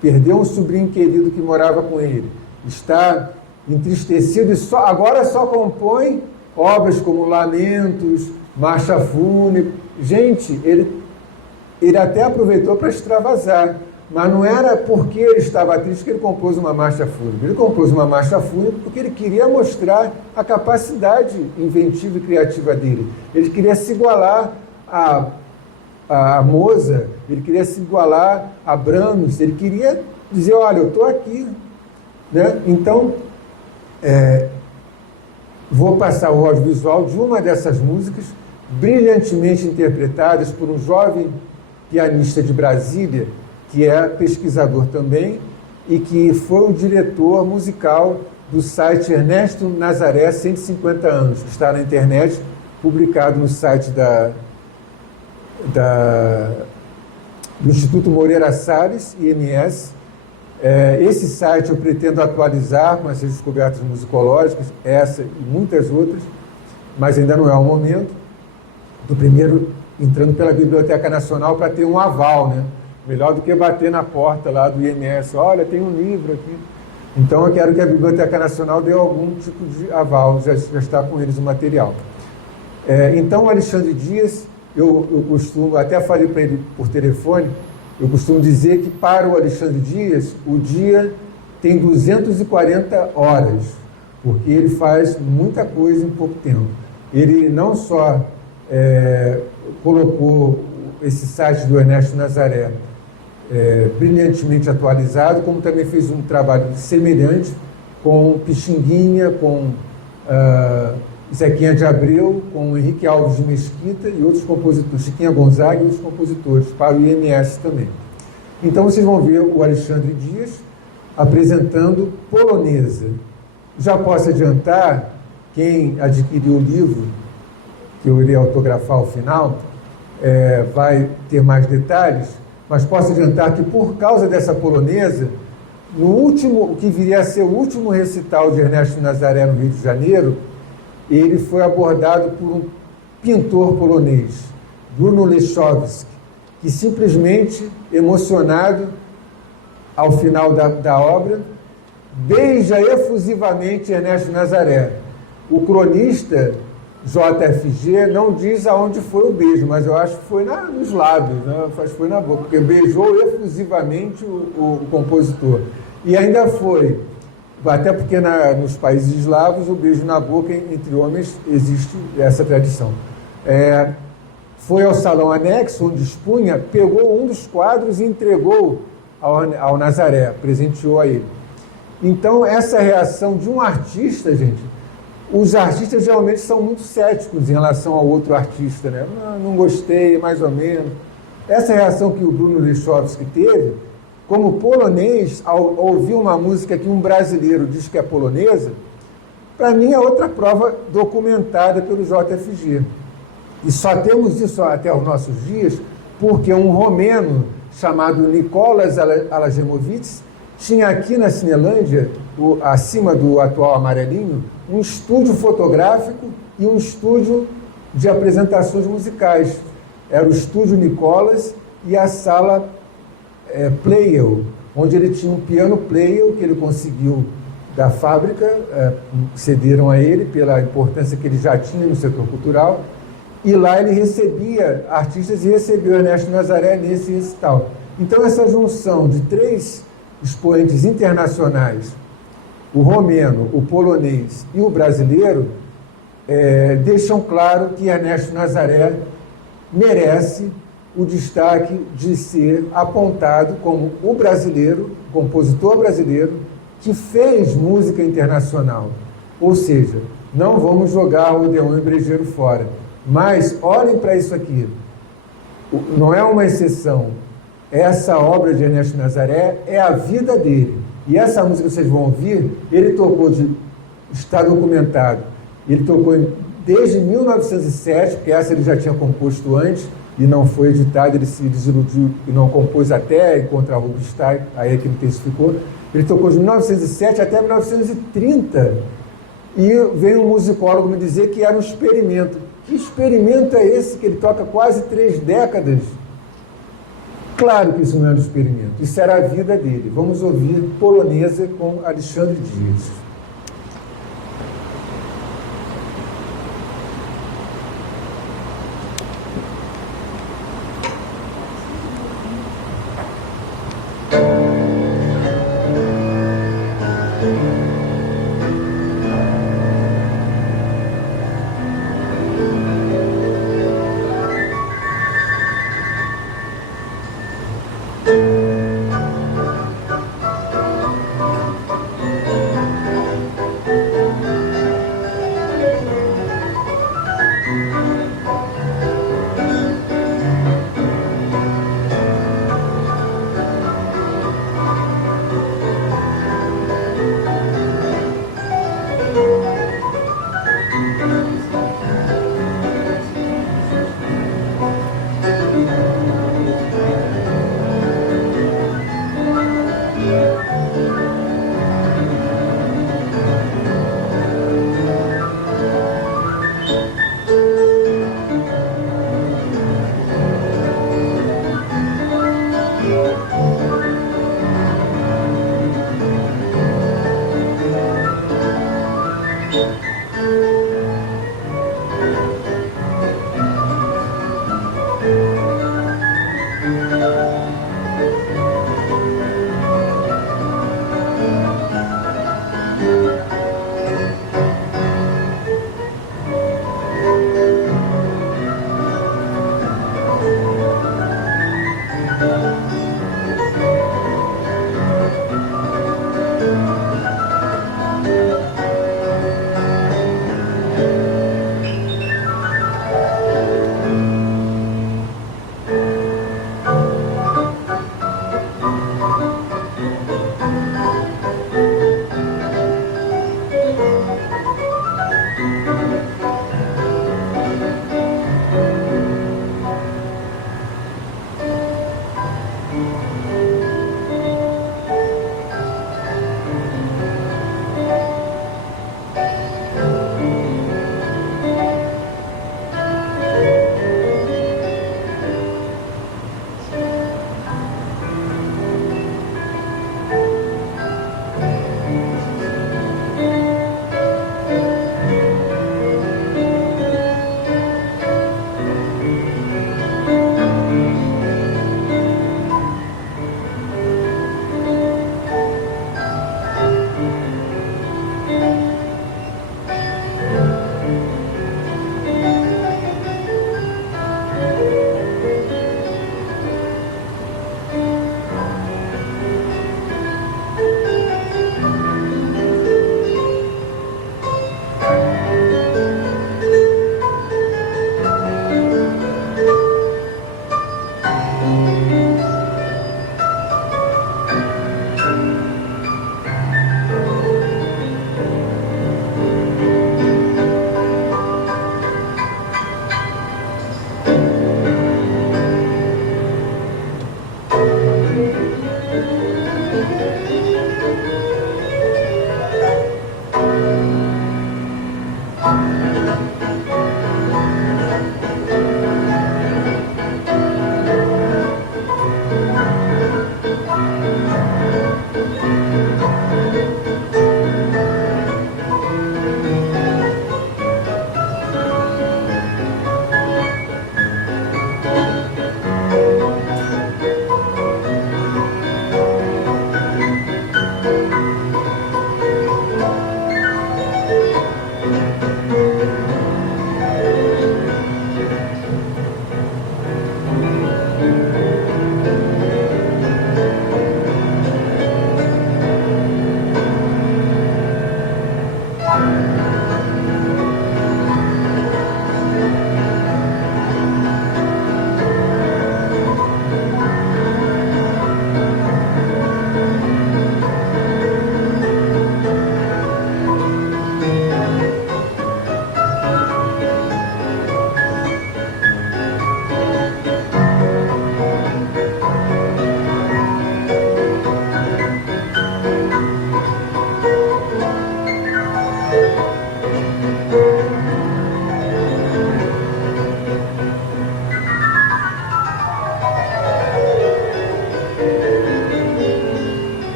perdeu um sobrinho querido que morava com ele, está entristecido e agora só compõe obras como Lamentos, Marcha Fúnebre. Gente, ele até aproveitou para extravasar, mas não era porque ele estava triste que ele compôs uma marcha fúnebre. Ele compôs uma marcha fúnebre porque ele queria mostrar a capacidade inventiva e criativa dele. Ele queria se igualar a Mozart, ele queria se igualar a Brahms, ele queria dizer, olha, eu estou aqui. Né? Então, vou passar o audiovisual de uma dessas músicas, brilhantemente interpretadas por um jovem pianista de Brasília, que é pesquisador também, e que foi o diretor musical do site Ernesto Nazaré 150 anos, que está na internet, publicado no site do Instituto Moreira Salles, IMS. Esse site eu pretendo atualizar com essas descobertas musicológicas, essa e muitas outras, mas ainda não é o momento. Do primeiro, entrando pela Biblioteca Nacional para ter um aval, né? Melhor do que bater na porta lá do IMS, olha, tem um livro aqui. Então eu quero que a Biblioteca Nacional dê algum tipo de aval, já está com eles o material. Então o Alexandre Dias, eu costumo, até falei para ele por telefone, eu costumo dizer que para o Alexandre Dias, o dia tem 240 horas, porque ele faz muita coisa em pouco tempo. Ele não só colocou esse site do Ernesto Nazaré brilhantemente atualizado, como também fez um trabalho semelhante com Pixinguinha, com Zequinha de Abreu, com Henrique Alves de Mesquita e outros compositores, Chiquinha Gonzaga e outros compositores, para o IMS também. Então vocês vão ver o Alexandre Dias apresentando Polonesa. Já posso adiantar, quem adquiriu o livro, que eu irei autografar ao final, vai ter mais detalhes, mas posso adiantar que por causa dessa polonesa, o que viria a ser o último recital de Ernesto Nazaré no Rio de Janeiro, ele foi abordado por um pintor polonês, Bruno Lechowski, que simplesmente, emocionado, ao final da obra, beija efusivamente Ernesto Nazaré. O cronista JFG não diz aonde foi o beijo, mas eu acho que foi nos lábios, né? Foi na boca, porque beijou efusivamente o compositor. E ainda foi, até porque nos países eslavos o beijo na boca entre homens existe essa tradição. Foi ao salão anexo, onde expunha, pegou um dos quadros e entregou ao Nazaré, presenteou a ele. Então, essa reação de um artista, gente, os artistas geralmente são muito céticos em relação ao outro artista, né? Não gostei, mais ou menos. Essa reação que o Bruno Lechowski teve, como polonês, ao ouvir uma música que um brasileiro diz que é polonesa, para mim é outra prova documentada pelo JFG. E só temos isso até os nossos dias porque um romeno chamado Nicolas Alagemovitz tinha aqui na Cinelândia, acima do atual Amarelinho, um estúdio fotográfico e um estúdio de apresentações musicais. Era o Estúdio Nicolas e a Sala Pleyel, onde ele tinha um piano Pleyel que ele conseguiu da fábrica, cederam a ele pela importância que ele já tinha no setor cultural, e lá ele recebia artistas e recebeu Ernesto Nazaré nesse recital. Então essa junção de 3 expoentes internacionais, o romeno, o polonês e o brasileiro, deixam claro que Ernesto Nazaré merece o destaque de ser apontado como o brasileiro, o compositor brasileiro, que fez música internacional. Ou seja, não vamos jogar o Odeon e Brejeiro fora, mas olhem para isso aqui. Não é uma exceção. Essa obra de Ernesto Nazaré é a vida dele. E essa música que vocês vão ouvir, ele tocou, está documentado, ele tocou desde 1907, porque essa ele já tinha composto antes, e não foi editado, ele se desiludiu e não compôs até encontrar Rubinstein, aí é que ele intensificou. Ele tocou de 1907 até 1930, e veio um musicólogo me dizer que era um experimento. Que experimento é esse que ele toca quase 3 décadas? Claro que isso não era um experimento, isso era a vida dele. Vamos ouvir Polonesa com Alexandre Dias.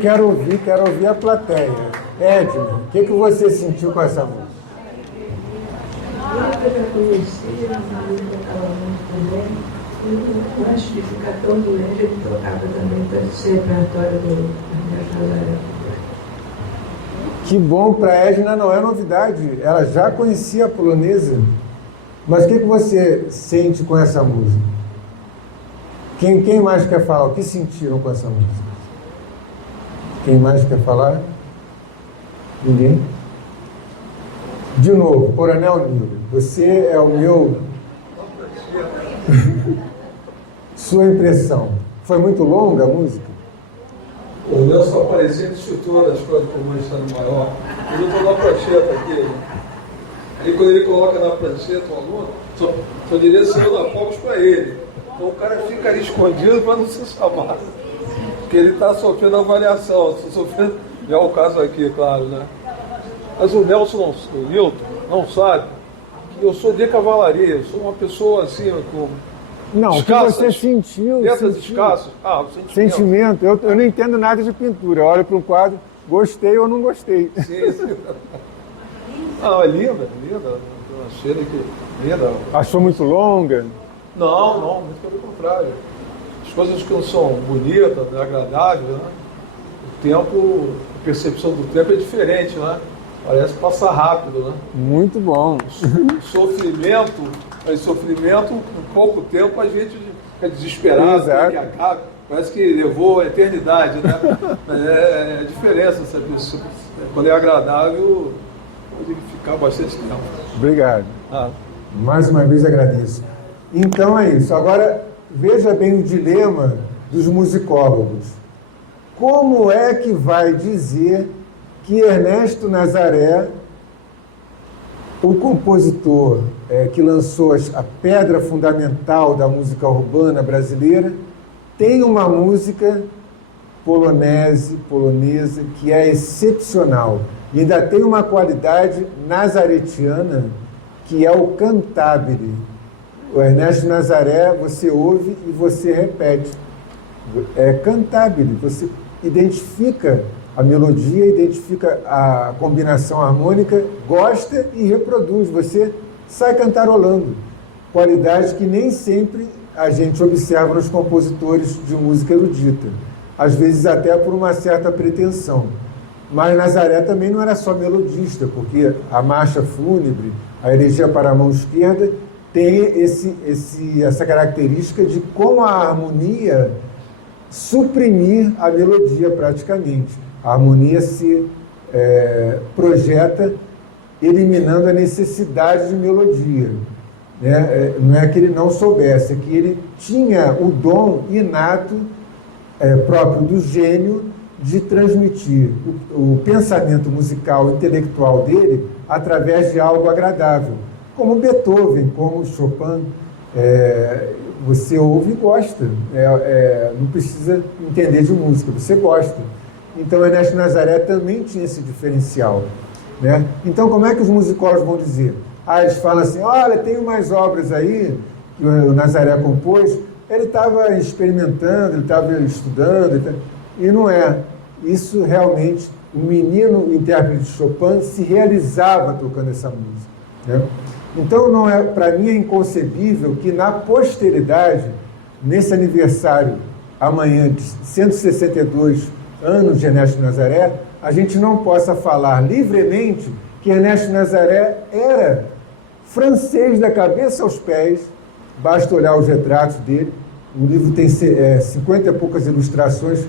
quero ouvir a plateia. Edna, o que você sentiu com essa música? Eu já conheci, a música tocava muito bem. E antes de ficar tão doente, ele tocava também para esse repertório do Ernesto Nazaré. Que bom, para a Edna não é novidade, ela já conhecia a polonesa. Mas o que você sente com essa música? Quem mais quer falar? O que sentiram com essa música? Quem mais quer falar? Ninguém? De novo, Coronel Nilo, você é o meu... Sua impressão. Foi muito longa a música? O Nelson aparecia de estrutura das coisas como ele está no maior. Ele botou na prancheta aqui. Né? Aí quando ele coloca na prancheta o aluno, só direcionando fogos para ele. Então o cara fica ali escondido para não se chamar. Porque ele está sofrendo avaliação. Sofrendo, já é o caso aqui, claro, né? Mas o Nelson, o Nilton, não sabe que eu sou de cavalaria. Eu sou uma pessoa assim, com... Não, escassas, o que você sentiu? Letras escassas. Sentimento. Eu não entendo nada de pintura. Eu olho para um quadro, gostei ou não gostei. Sim. Não, é linda. Eu achei que linda. Achou muito longa? Não, muito pelo contrário. As coisas que não são bonitas, agradáveis, né? O tempo, a percepção do tempo é diferente, né? Parece que passa rápido, né? Muito bom. Sofrimento, com pouco tempo a gente é desesperado, que acaba. Parece que levou a eternidade, né? É a diferença, sabe? Quando é agradável, pode ficar bastante tempo. Obrigado. Mais uma vez agradeço. Então é isso. Agora, veja bem o dilema dos musicólogos. Como é que vai dizer que Ernesto Nazaré, o compositor que lançou a pedra fundamental da música urbana brasileira, tem uma música polonesa que é excepcional e ainda tem uma qualidade nazaretiana que é o cantabile. O Ernesto Nazaré, você ouve e você repete. É cantabile, você identifica a melodia, identifica a combinação harmônica, gosta e reproduz. Você sai cantarolando. Qualidade que nem sempre a gente observa nos compositores de música erudita. Às vezes até por uma certa pretensão. Mas Nazaré também não era só melodista, porque a marcha fúnebre, a elegia para a mão esquerda, tem essa característica de, com a harmonia, suprimir a melodia praticamente. A harmonia se projeta eliminando a necessidade de melodia. Né? Não é que ele não soubesse, é que ele tinha o dom inato próprio do gênio de transmitir o pensamento musical, intelectual dele através de algo agradável, como Beethoven, como Chopin. Você ouve e gosta, não precisa entender de música, você gosta. Então, Ernesto Nazaré também tinha esse diferencial. Né? Então, como é que os musicólogos vão dizer? Eles falam assim, olha, tem umas obras aí que o Nazaré compôs, ele estava experimentando, ele estava estudando, e não é. Isso realmente, o menino intérprete de Chopin se realizava tocando essa música. Né? Então, para mim é inconcebível que na posteridade, nesse aniversário, amanhã de 162 anos de Ernesto Nazaré, a gente não possa falar livremente que Ernesto Nazaré era francês da cabeça aos pés, basta olhar os retratos dele, o livro tem 50 e poucas ilustrações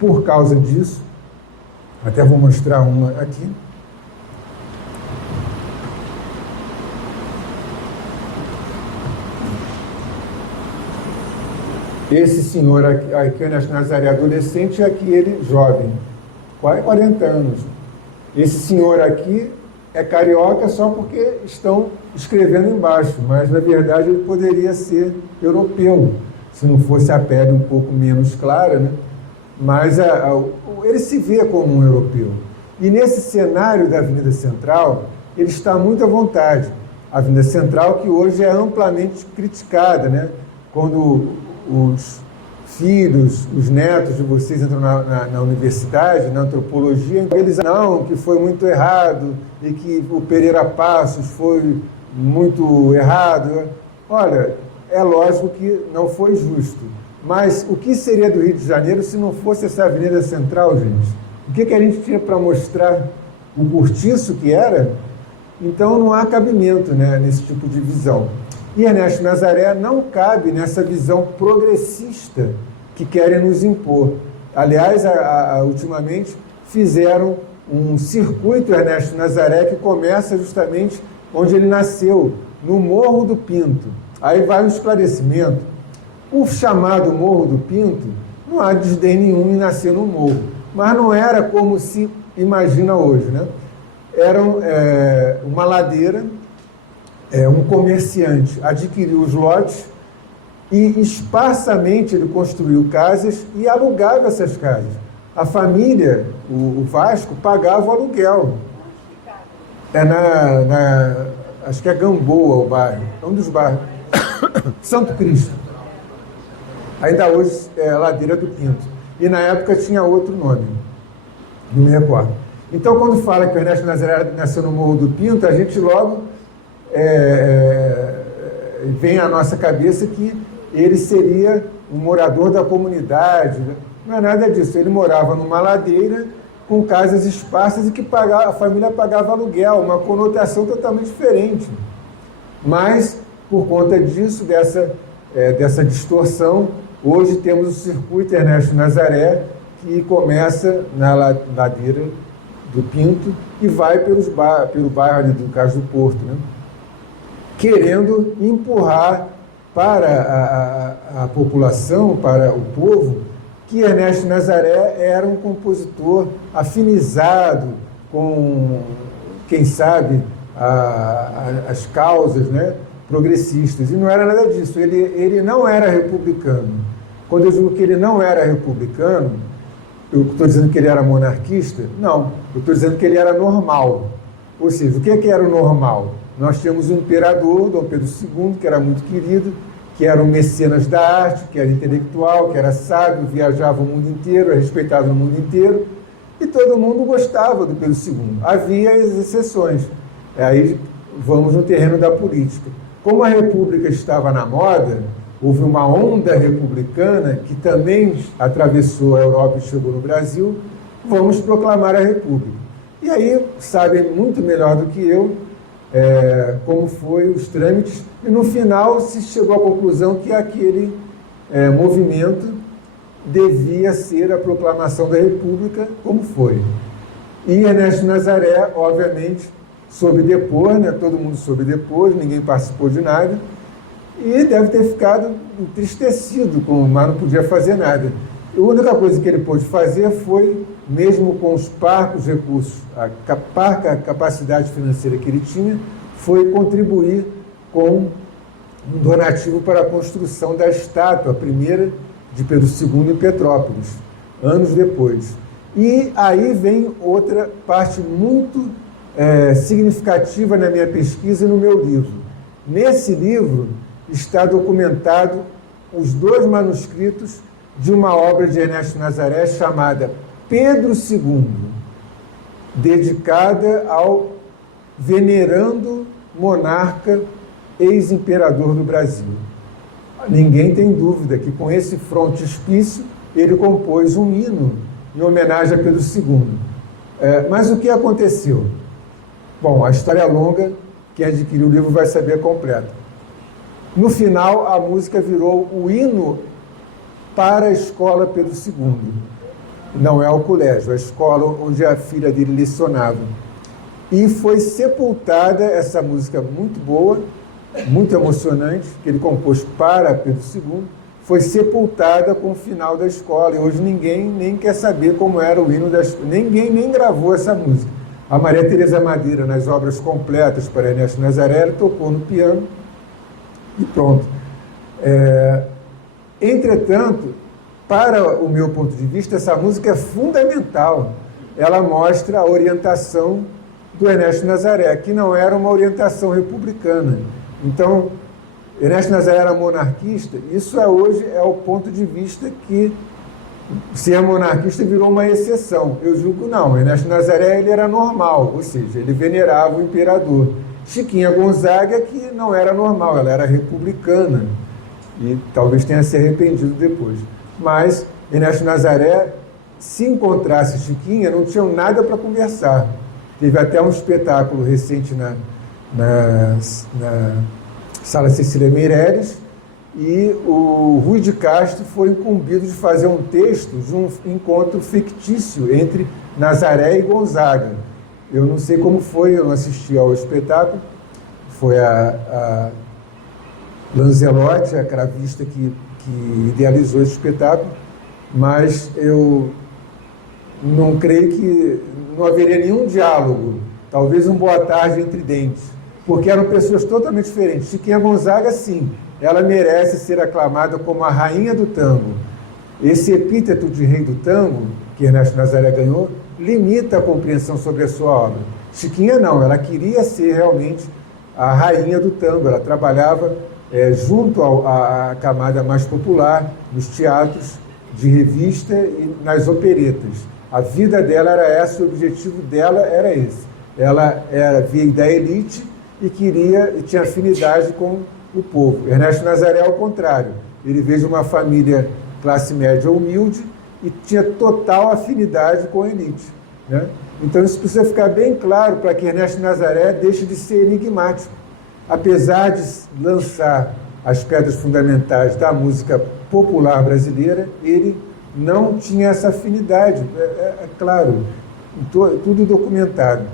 por causa disso, até vou mostrar uma aqui. Esse senhor aqui, Ernesto Nazaré adolescente, e aqui ele jovem, quase 40 anos. Esse senhor aqui é carioca só porque estão escrevendo embaixo, mas na verdade ele poderia ser europeu, se não fosse a pele um pouco menos clara, né? Mas ele se vê como um europeu. E nesse cenário da Avenida Central, ele está muito à vontade. A Avenida Central que hoje é amplamente criticada, né? Quando os filhos, os netos de vocês entram na universidade, na antropologia, eles não, que foi muito errado e que o Pereira Passos foi muito errado. Olha, é lógico que não foi justo. Mas o que seria do Rio de Janeiro se não fosse essa Avenida Central, gente? O que a gente tinha para mostrar? O cortiço que era? Então não há cabimento, né, nesse tipo de visão. E Ernesto Nazaré não cabe nessa visão progressista que querem nos impor. Aliás, ultimamente fizeram um circuito Ernesto Nazaré que começa justamente onde ele nasceu, no Morro do Pinto. Aí vai um esclarecimento. O chamado Morro do Pinto, não há desdém nenhum em nascer no morro, mas não era como se imagina hoje, né? Era uma ladeira, um comerciante adquiriu os lotes e esparsamente ele construiu casas e alugava essas casas. A família, o Vasco, pagava o aluguel. Acho que é Gamboa o bairro, é um dos bairros. Santo Cristo. Ainda hoje é a Ladeira do Pinto. E na época tinha outro nome, não me recordo. Então, quando fala que o Ernesto Nazaré nasceu no Morro do Pinto, a gente logo vem à nossa cabeça que ele seria um morador da comunidade. Não é nada disso. Ele morava numa ladeira com casas esparsas e que a família pagava aluguel, uma conotação totalmente diferente. Mas, por conta disso, dessa distorção, hoje temos o circuito Ernesto Nazaré, que começa na ladeira do Pinto e vai pelo bairro ali do Cais do Porto, né? Querendo empurrar para a população, para o povo, que Ernesto Nazaré era um compositor afinizado com, quem sabe, as causas, né, progressistas. E não era nada disso. Ele não era republicano. Quando eu digo que ele não era republicano, eu estou dizendo que ele era monarquista? Não. Eu estou dizendo que ele era normal. Ou seja, o que era o normal? Nós tínhamos um imperador, Dom Pedro II, que era muito querido, que era um mecenas da arte, que era intelectual, que era sábio, viajava o mundo inteiro, era respeitado no mundo inteiro, e todo mundo gostava do Pedro II. Havia as exceções. Aí vamos no terreno da política. Como a República estava na moda, houve uma onda republicana que também atravessou a Europa e chegou no Brasil, vamos proclamar a República. E aí sabem muito melhor do que eu como foi os trâmites, e no final se chegou à conclusão que aquele movimento devia ser a proclamação da República, como foi. E Ernesto Nazaré, obviamente, soube depor, né? Todo mundo soube depor, ninguém participou de nada, e deve ter ficado entristecido, mas não podia fazer nada. A única coisa que ele pôde fazer foi, mesmo com os parcos recursos, a parca capacidade financeira que ele tinha, foi contribuir com um donativo para a construção da estátua, a primeira de Pedro II em Petrópolis, anos depois. E aí vem outra parte muito significativa na minha pesquisa e no meu livro. Nesse livro está documentado os 2 manuscritos de uma obra de Ernesto Nazaré chamada Pedro II, dedicada ao venerando monarca ex-imperador do Brasil. Ninguém tem dúvida que com esse frontispício ele compôs um hino em homenagem a Pedro II. Mas o que aconteceu? Bom, a história é longa, quem adquiriu o livro vai saber completa. No final, a música virou o hino para a escola Pedro II. Não é o colégio, a escola onde a filha dele lecionava. E foi sepultada essa música muito boa, muito emocionante, que ele compôs para Pedro II, foi sepultada com o final da escola. E hoje ninguém nem quer saber como era o hino da escola. Ninguém nem gravou essa música. A Maria Teresa Madeira, nas obras completas para Ernesto Nazaré, tocou no piano e pronto. Entretanto, para o meu ponto de vista, essa música é fundamental. Ela mostra a orientação do Ernesto Nazaré, que não era uma orientação republicana. Então, Ernesto Nazaré era monarquista, isso hoje é o ponto de vista que ser monarquista virou uma exceção. Eu julgo não, Ernesto Nazaré ele era normal, ou seja, ele venerava o imperador. Chiquinha Gonzaga que não era normal, ela era republicana e talvez tenha se arrependido depois. Mas Ernesto Nazaré, se encontrasse Chiquinha, não tinham nada para conversar. Teve até um espetáculo recente na Sala Cecília Meirelles, e o Rui de Castro foi incumbido de fazer um texto de um encontro fictício entre Nazaré e Gonzaga. Eu não sei como foi, eu não assisti ao espetáculo, foi a Lanzelotti, a cravista que idealizou esse espetáculo, mas eu não creio que não haveria nenhum diálogo, talvez um boa tarde entre dentes, porque eram pessoas totalmente diferentes. Chiquinha Gonzaga, sim, ela merece ser aclamada como a rainha do tango. Esse epíteto de rei do tango, que Ernesto Nazaré ganhou, limita a compreensão sobre a sua obra. Chiquinha não, ela queria ser realmente a rainha do tango, ela trabalhava junto à camada mais popular, nos teatros de revista e nas operetas. A vida dela era essa, o objetivo dela era esse. Ela veio da elite e tinha afinidade com o povo. Ernesto Nazaré, ao contrário, ele veio de uma família classe média humilde e tinha total afinidade com a elite, né? Então isso precisa ficar bem claro para que Ernesto Nazaré deixe de ser enigmático. Apesar de lançar as pedras fundamentais da música popular brasileira, ele não tinha essa afinidade, é claro, tudo documentado.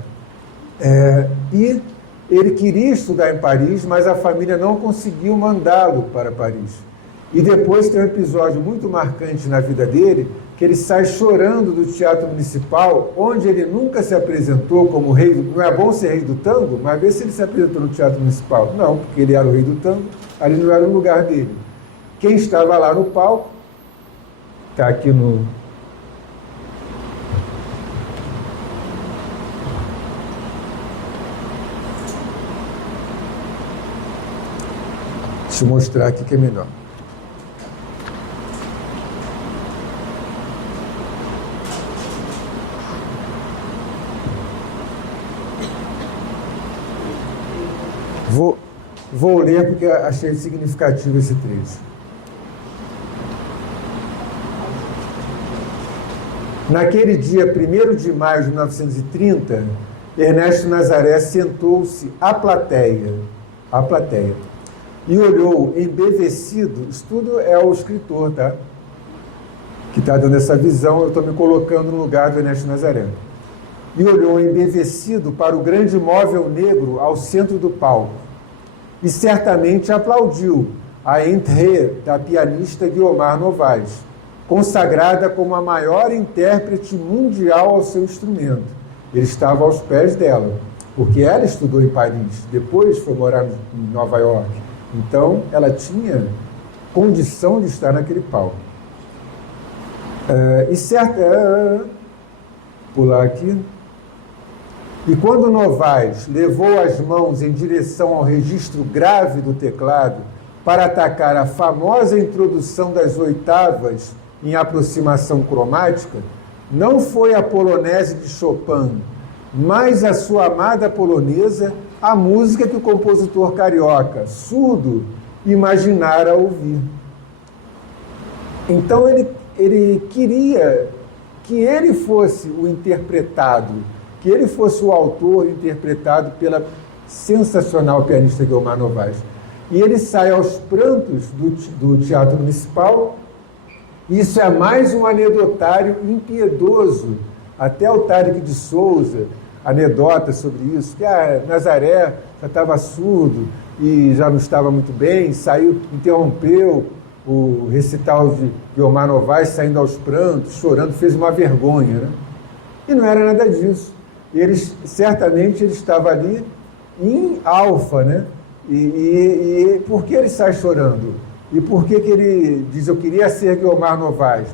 E ele queria estudar em Paris, mas a família não conseguiu mandá-lo para Paris. E depois tem um episódio muito marcante na vida dele, que ele sai chorando do Teatro Municipal, onde ele nunca se apresentou como rei. Não é bom ser rei do tango, mas vê se ele se apresentou no Teatro Municipal. Não, porque ele era o rei do tango, ali não era o lugar dele. Quem estava lá no palco, está aqui no... Deixa eu mostrar aqui que é melhor. Vou ler porque achei significativo esse trecho. Naquele dia 1º de maio de 1930, Ernesto Nazaré sentou-se à plateia, e olhou embevecido, isso tudo é o escritor, tá? Que está dando essa visão, eu estou me colocando no lugar do Ernesto Nazaré. E olhou embevecido para o grande móvel negro ao centro do palco. E certamente aplaudiu a entrée da pianista Guiomar Novaes, consagrada como a maior intérprete mundial ao seu instrumento. Ele estava aos pés dela, porque ela estudou em Paris, depois foi morar em Nova York. Então, ela tinha condição de estar naquele palco. Pular aqui. E quando Novaes levou as mãos em direção ao registro grave do teclado para atacar a famosa introdução das oitavas em aproximação cromática, não foi a polonese de Chopin, mas a sua amada polonesa, a música que o compositor carioca, surdo, imaginara ouvir. Então ele queria que ele fosse o interpretado, que ele fosse o autor interpretado pela sensacional pianista Guiomar Novaes. E ele sai aos prantos do Teatro Municipal. Isso é mais um anedotário impiedoso. Até o Tarek de Souza anedota sobre isso, que Nazaré já estava surdo e já não estava muito bem, saiu, interrompeu o recital de Guiomar Novaes, saindo aos prantos, chorando, fez uma vergonha, né? E não era nada disso. Certamente ele estava ali em alfa, né? E por que ele sai chorando? E por que ele diz, eu queria ser Guiomar Novaes?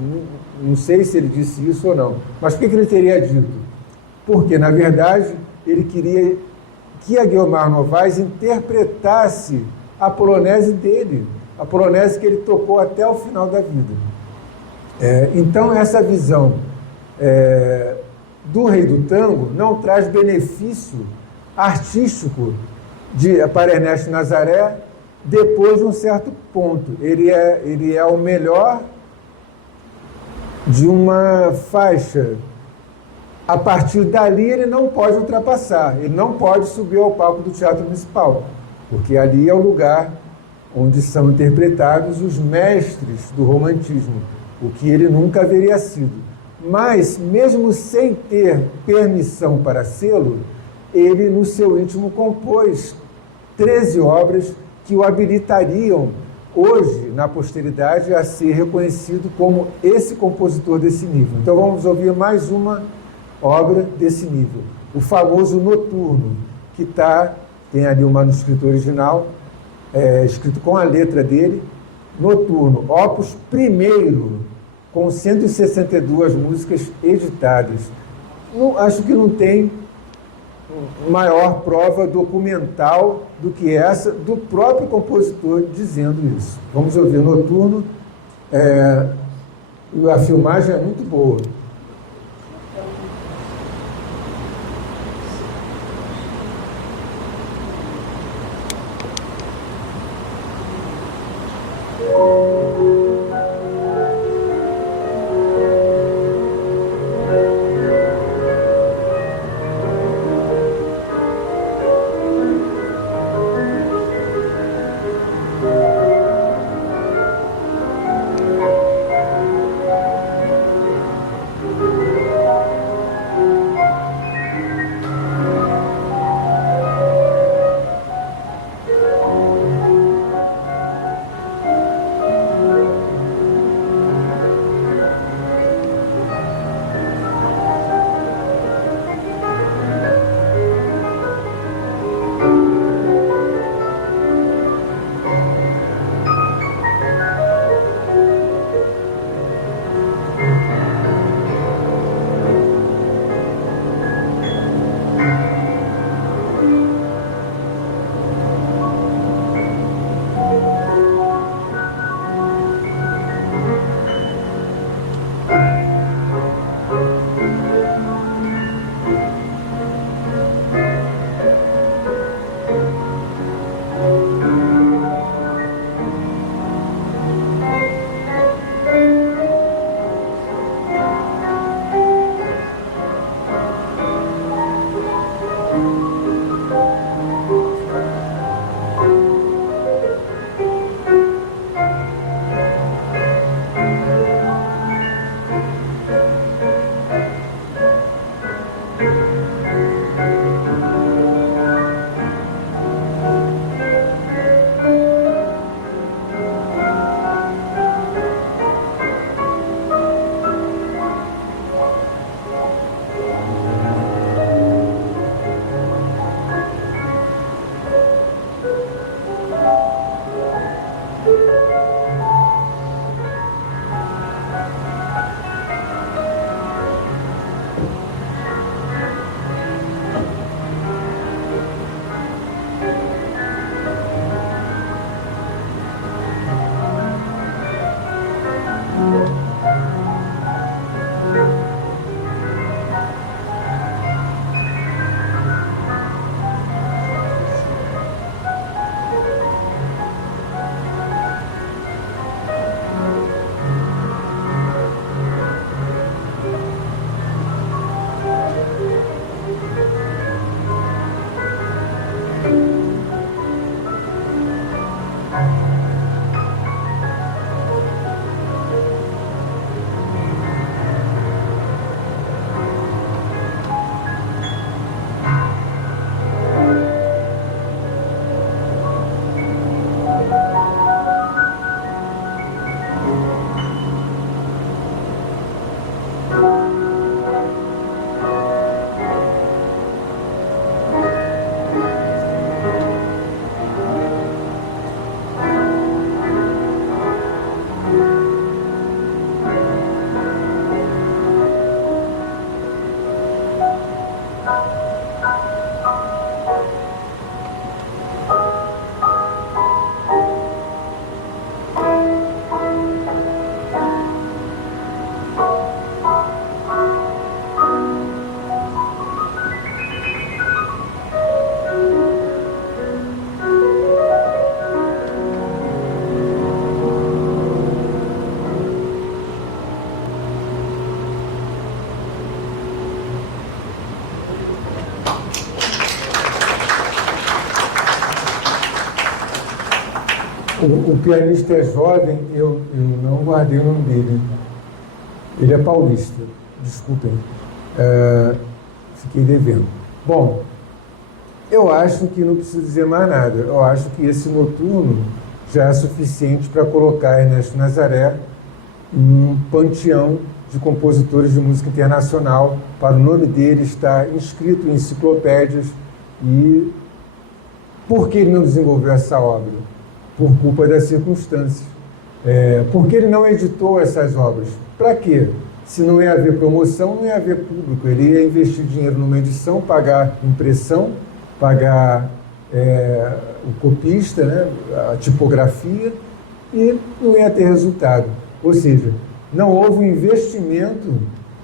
Não sei se ele disse isso ou não, mas por que ele teria dito? Porque, na verdade, ele queria que a Guiomar Novaes interpretasse a polonese dele, a polonese que ele tocou até o final da vida. Então, essa visão do Rei do Tango não traz benefício artístico para Ernesto Nazaré depois de um certo ponto. Ele é o melhor de uma faixa. A partir dali, ele não pode ultrapassar, ele não pode subir ao palco do Teatro Municipal, porque ali é o lugar onde são interpretados os mestres do romantismo, o que ele nunca haveria sido. Mas, mesmo sem ter permissão para sê-lo, ele, no seu íntimo, compôs 13 obras que o habilitariam, hoje, na posteridade, a ser reconhecido como esse compositor desse nível. Então, vamos ouvir mais uma obra desse nível. O famoso Noturno, que tem ali um manuscrito original, escrito com a letra dele, Noturno, opus 1º, com 162 músicas editadas. Acho que não tem maior prova documental do que essa, do próprio compositor dizendo isso. Vamos ouvir Noturno. A filmagem é muito boa. O pianista é jovem, eu não guardei o nome dele. Ele é paulista, desculpem. Fiquei devendo. Bom, eu acho que não preciso dizer mais nada. Eu acho que esse noturno já é suficiente para colocar Ernesto Nazaré em um panteão de compositores de música internacional, para o nome dele estar inscrito em enciclopédias. E por que ele não desenvolveu essa obra? Por culpa das circunstâncias. Por que ele não editou essas obras? Para quê? Se não ia haver promoção, não ia haver público. Ele ia investir dinheiro numa edição, pagar impressão, pagar o copista, né, a tipografia, e não ia ter resultado. Ou seja, não houve um investimento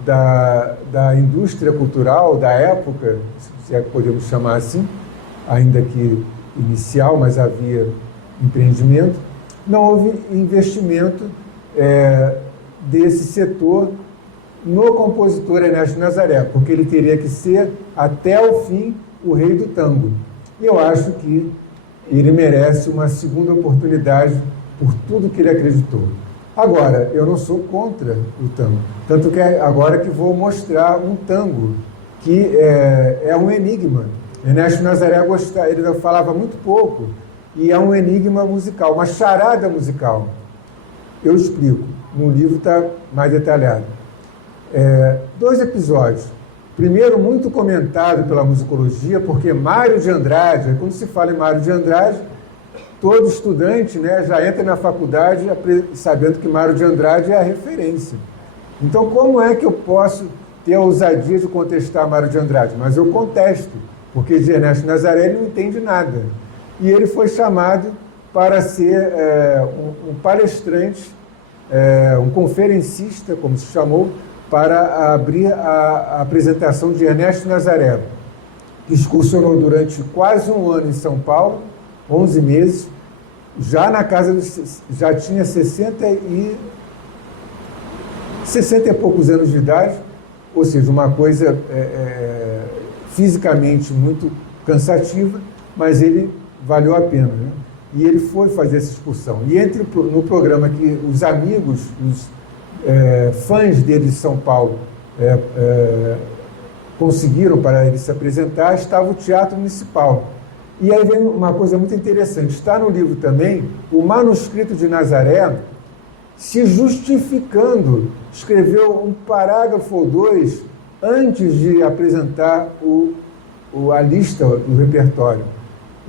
da indústria cultural da época, se é que podemos chamar assim, ainda que inicial, mas havia empreendimento. Não houve investimento desse setor no compositor Ernesto Nazaré, porque ele teria que ser, até o fim, o rei do tango. E eu acho que ele merece uma segunda oportunidade por tudo que ele acreditou. Agora, eu não sou contra o tango, tanto que agora que vou mostrar um tango que é um enigma. Ernesto Nazaré ele falava muito pouco, e é um enigma musical, uma charada musical. Eu explico, no livro está mais detalhado. 2 episódios. Primeiro, muito comentado pela musicologia, porque Mário de Andrade, quando se fala em Mário de Andrade, todo estudante, né, já entra na faculdade sabendo que Mário de Andrade é a referência. Então, como é que eu posso ter a ousadia de contestar Mário de Andrade? Mas eu contesto, porque de Ernesto Nazaré ele não entende nada. E ele foi chamado para ser um palestrante, um conferencista, como se chamou, para abrir a apresentação de Ernesto Nazaré, que excursionou durante quase um ano em São Paulo, 11 meses, já tinha 60 e poucos anos de idade, ou seja, uma coisa fisicamente muito cansativa, mas ele valeu a pena, né? E ele foi fazer essa excursão. E no programa que os amigos, os fãs dele de São Paulo conseguiram para ele se apresentar, estava o Teatro Municipal. E aí vem uma coisa muito interessante. Está no livro também o manuscrito de Nazaré se justificando. Escreveu um parágrafo ou 2 antes de apresentar a lista do repertório.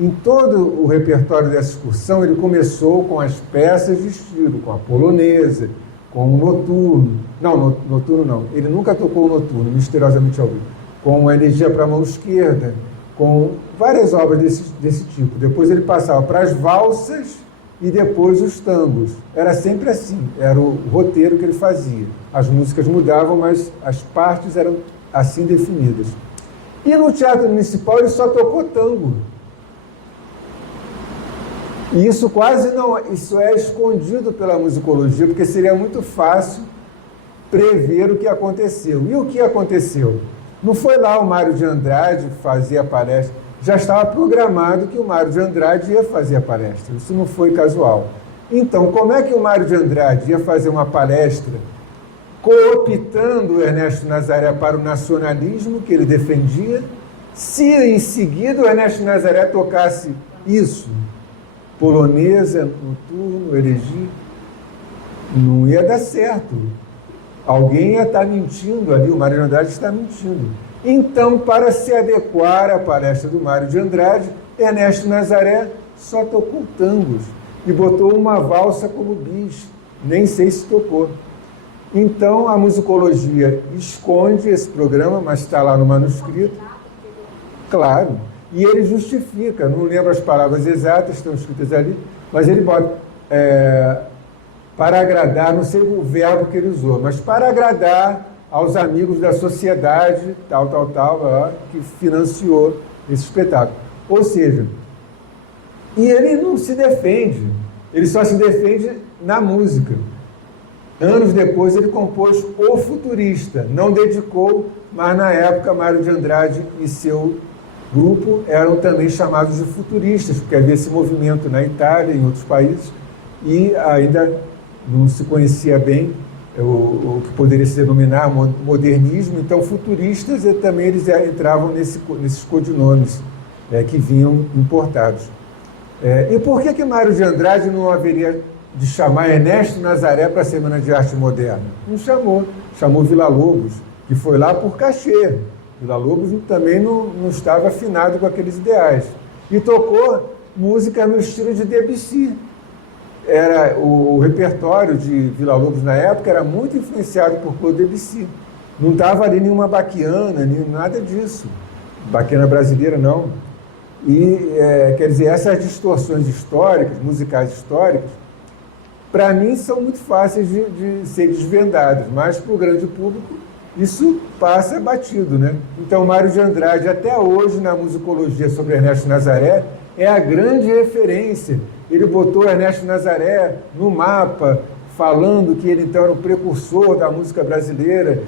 Em todo o repertório dessa excursão, ele começou com as peças de estilo, com a polonesa, com o noturno. Não, noturno não. Ele nunca tocou o noturno, misteriosamente ao vivo. Com a Elegia para a Mão Esquerda, com várias obras desse tipo. Depois ele passava para as valsas e depois os tangos. Era sempre assim, era o roteiro que ele fazia. As músicas mudavam, mas as partes eram assim definidas. E no Teatro Municipal ele só tocou tango. E isso isso é escondido pela musicologia, porque seria muito fácil prever o que aconteceu. E o que aconteceu? Não foi lá o Mário de Andrade fazer a palestra, já estava programado que o Mário de Andrade ia fazer a palestra, isso não foi casual. Então, como é que o Mário de Andrade ia fazer uma palestra cooptando o Ernesto Nazaré para o nacionalismo que ele defendia, se em seguida o Ernesto Nazaré tocasse isso? Polonesa, noturno, elegia, não ia dar certo. Alguém ia estar mentindo ali, o Mário de Andrade está mentindo. Então, para se adequar à palestra do Mário de Andrade, Ernesto Nazaré só tocou tangos e botou uma valsa como bis, nem sei se tocou. Então, a musicologia esconde esse programa, mas está lá no manuscrito, claro. E ele justifica, não lembro as palavras exatas, estão escritas ali, mas ele bota, para agradar, não sei o verbo que ele usou, mas para agradar aos amigos da sociedade, que financiou esse espetáculo. Ou seja, e ele não se defende, ele só se defende na música. Anos depois ele compôs O Futurista, não dedicou, mas na época Mário de Andrade e seu grupo eram também chamados de futuristas, porque havia esse movimento na Itália e em outros países, e ainda não se conhecia bem o que poderia se denominar modernismo. Então, futuristas também eles entravam nesses codinomes que vinham importados. E por que Mário de Andrade não haveria de chamar Ernesto Nazaré para a Semana de Arte Moderna? Não chamou. Chamou Villa-Lobos, que foi lá por cachê. Villa-Lobos também não estava afinado com aqueles ideais. E tocou música no estilo de Debussy. O repertório de Villa-Lobos na época era muito influenciado por Claude Debussy. Não estava ali nenhuma baquiana, nem nada disso. Baquiana brasileira, não. E, quer dizer, essas distorções históricas, musicais históricas, para mim são muito fáceis de ser desvendadas, mas para o grande público isso passa batido, né? Então, Mário de Andrade, até hoje, na musicologia sobre Ernesto Nazaré, é a grande referência. Ele botou Ernesto Nazaré no mapa, falando que ele, então, era o precursor da música brasileira.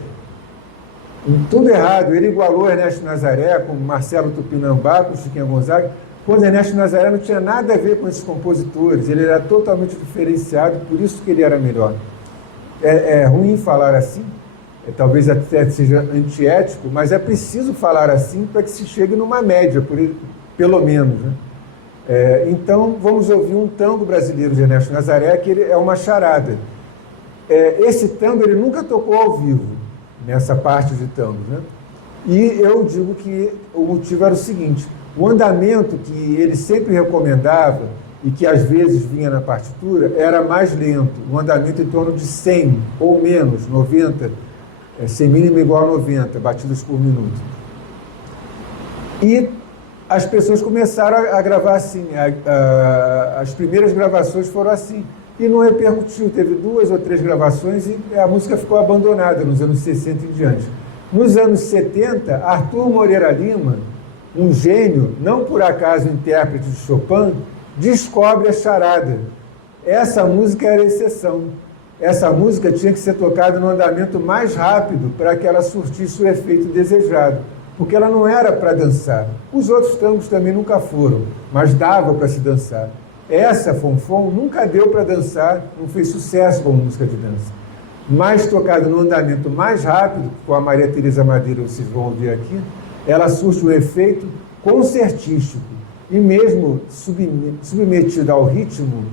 Tudo errado. Ele igualou Ernesto Nazaré com Marcelo Tupinambá, com Chiquinha Gonzaga, quando Ernesto Nazaré não tinha nada a ver com esses compositores. Ele era totalmente diferenciado, por isso que ele era melhor. É ruim falar assim, talvez até seja antiético, mas é preciso falar assim para que se chegue numa média, pelo menos, né? Então, vamos ouvir um tango brasileiro de Ernesto Nazaré, que ele é uma charada. Esse tango ele nunca tocou ao vivo, nessa parte de tango, né? E eu digo que o motivo era o seguinte: o andamento que ele sempre recomendava, e que às vezes vinha na partitura, era mais lento, um andamento em torno de 100 ou menos, 90, 100 mínimo igual a 90 batidas por minuto. E as pessoas começaram a gravar assim, as primeiras gravações foram assim, e não repercutiu, teve 2 ou 3 gravações e a música ficou abandonada nos anos 60 em diante. Nos anos 70, Arthur Moreira Lima, um gênio, não por acaso intérprete de Chopin, descobre a charada. Essa música era a exceção. Essa música tinha que ser tocada no andamento mais rápido para que ela surtisse o efeito desejado, porque ela não era para dançar. Os outros tangos também nunca foram, mas dava para se dançar. Essa, Fonfon, nunca deu para dançar, não fez sucesso como música de dança. Mas tocada no andamento mais rápido, com a Maria Teresa Madeira, vocês vão ouvir aqui, ela surte um efeito concertístico. E mesmo submetida ao ritmo,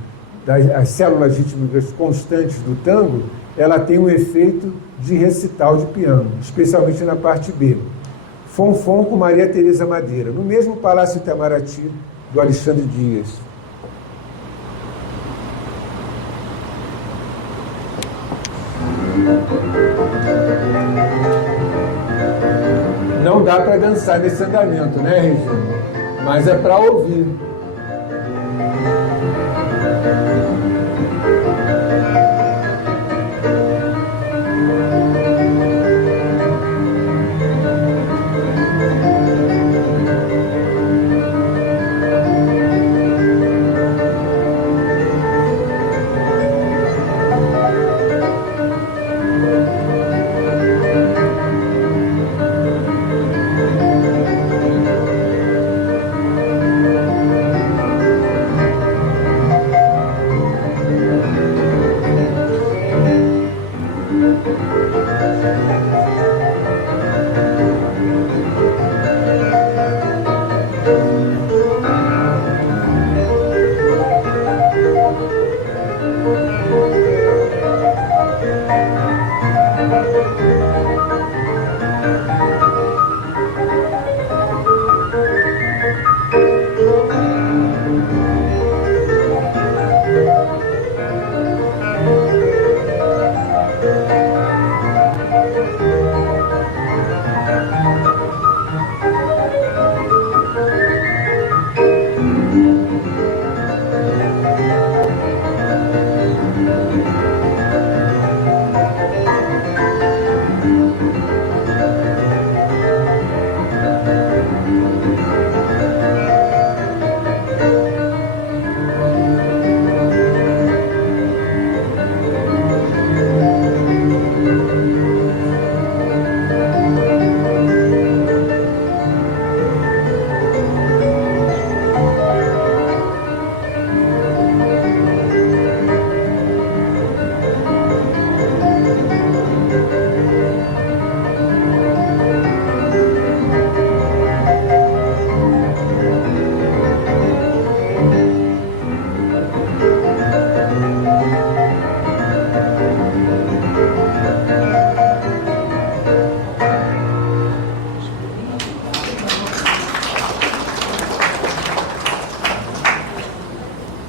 das células rítmicas constantes do tango, ela tem um efeito de recital de piano, especialmente na parte B. Fonfon com Maria Teresa Madeira, no mesmo Palácio Itamaraty do Alexandre Dias. Não dá para dançar nesse andamento, né, Regina? Mas é para ouvir.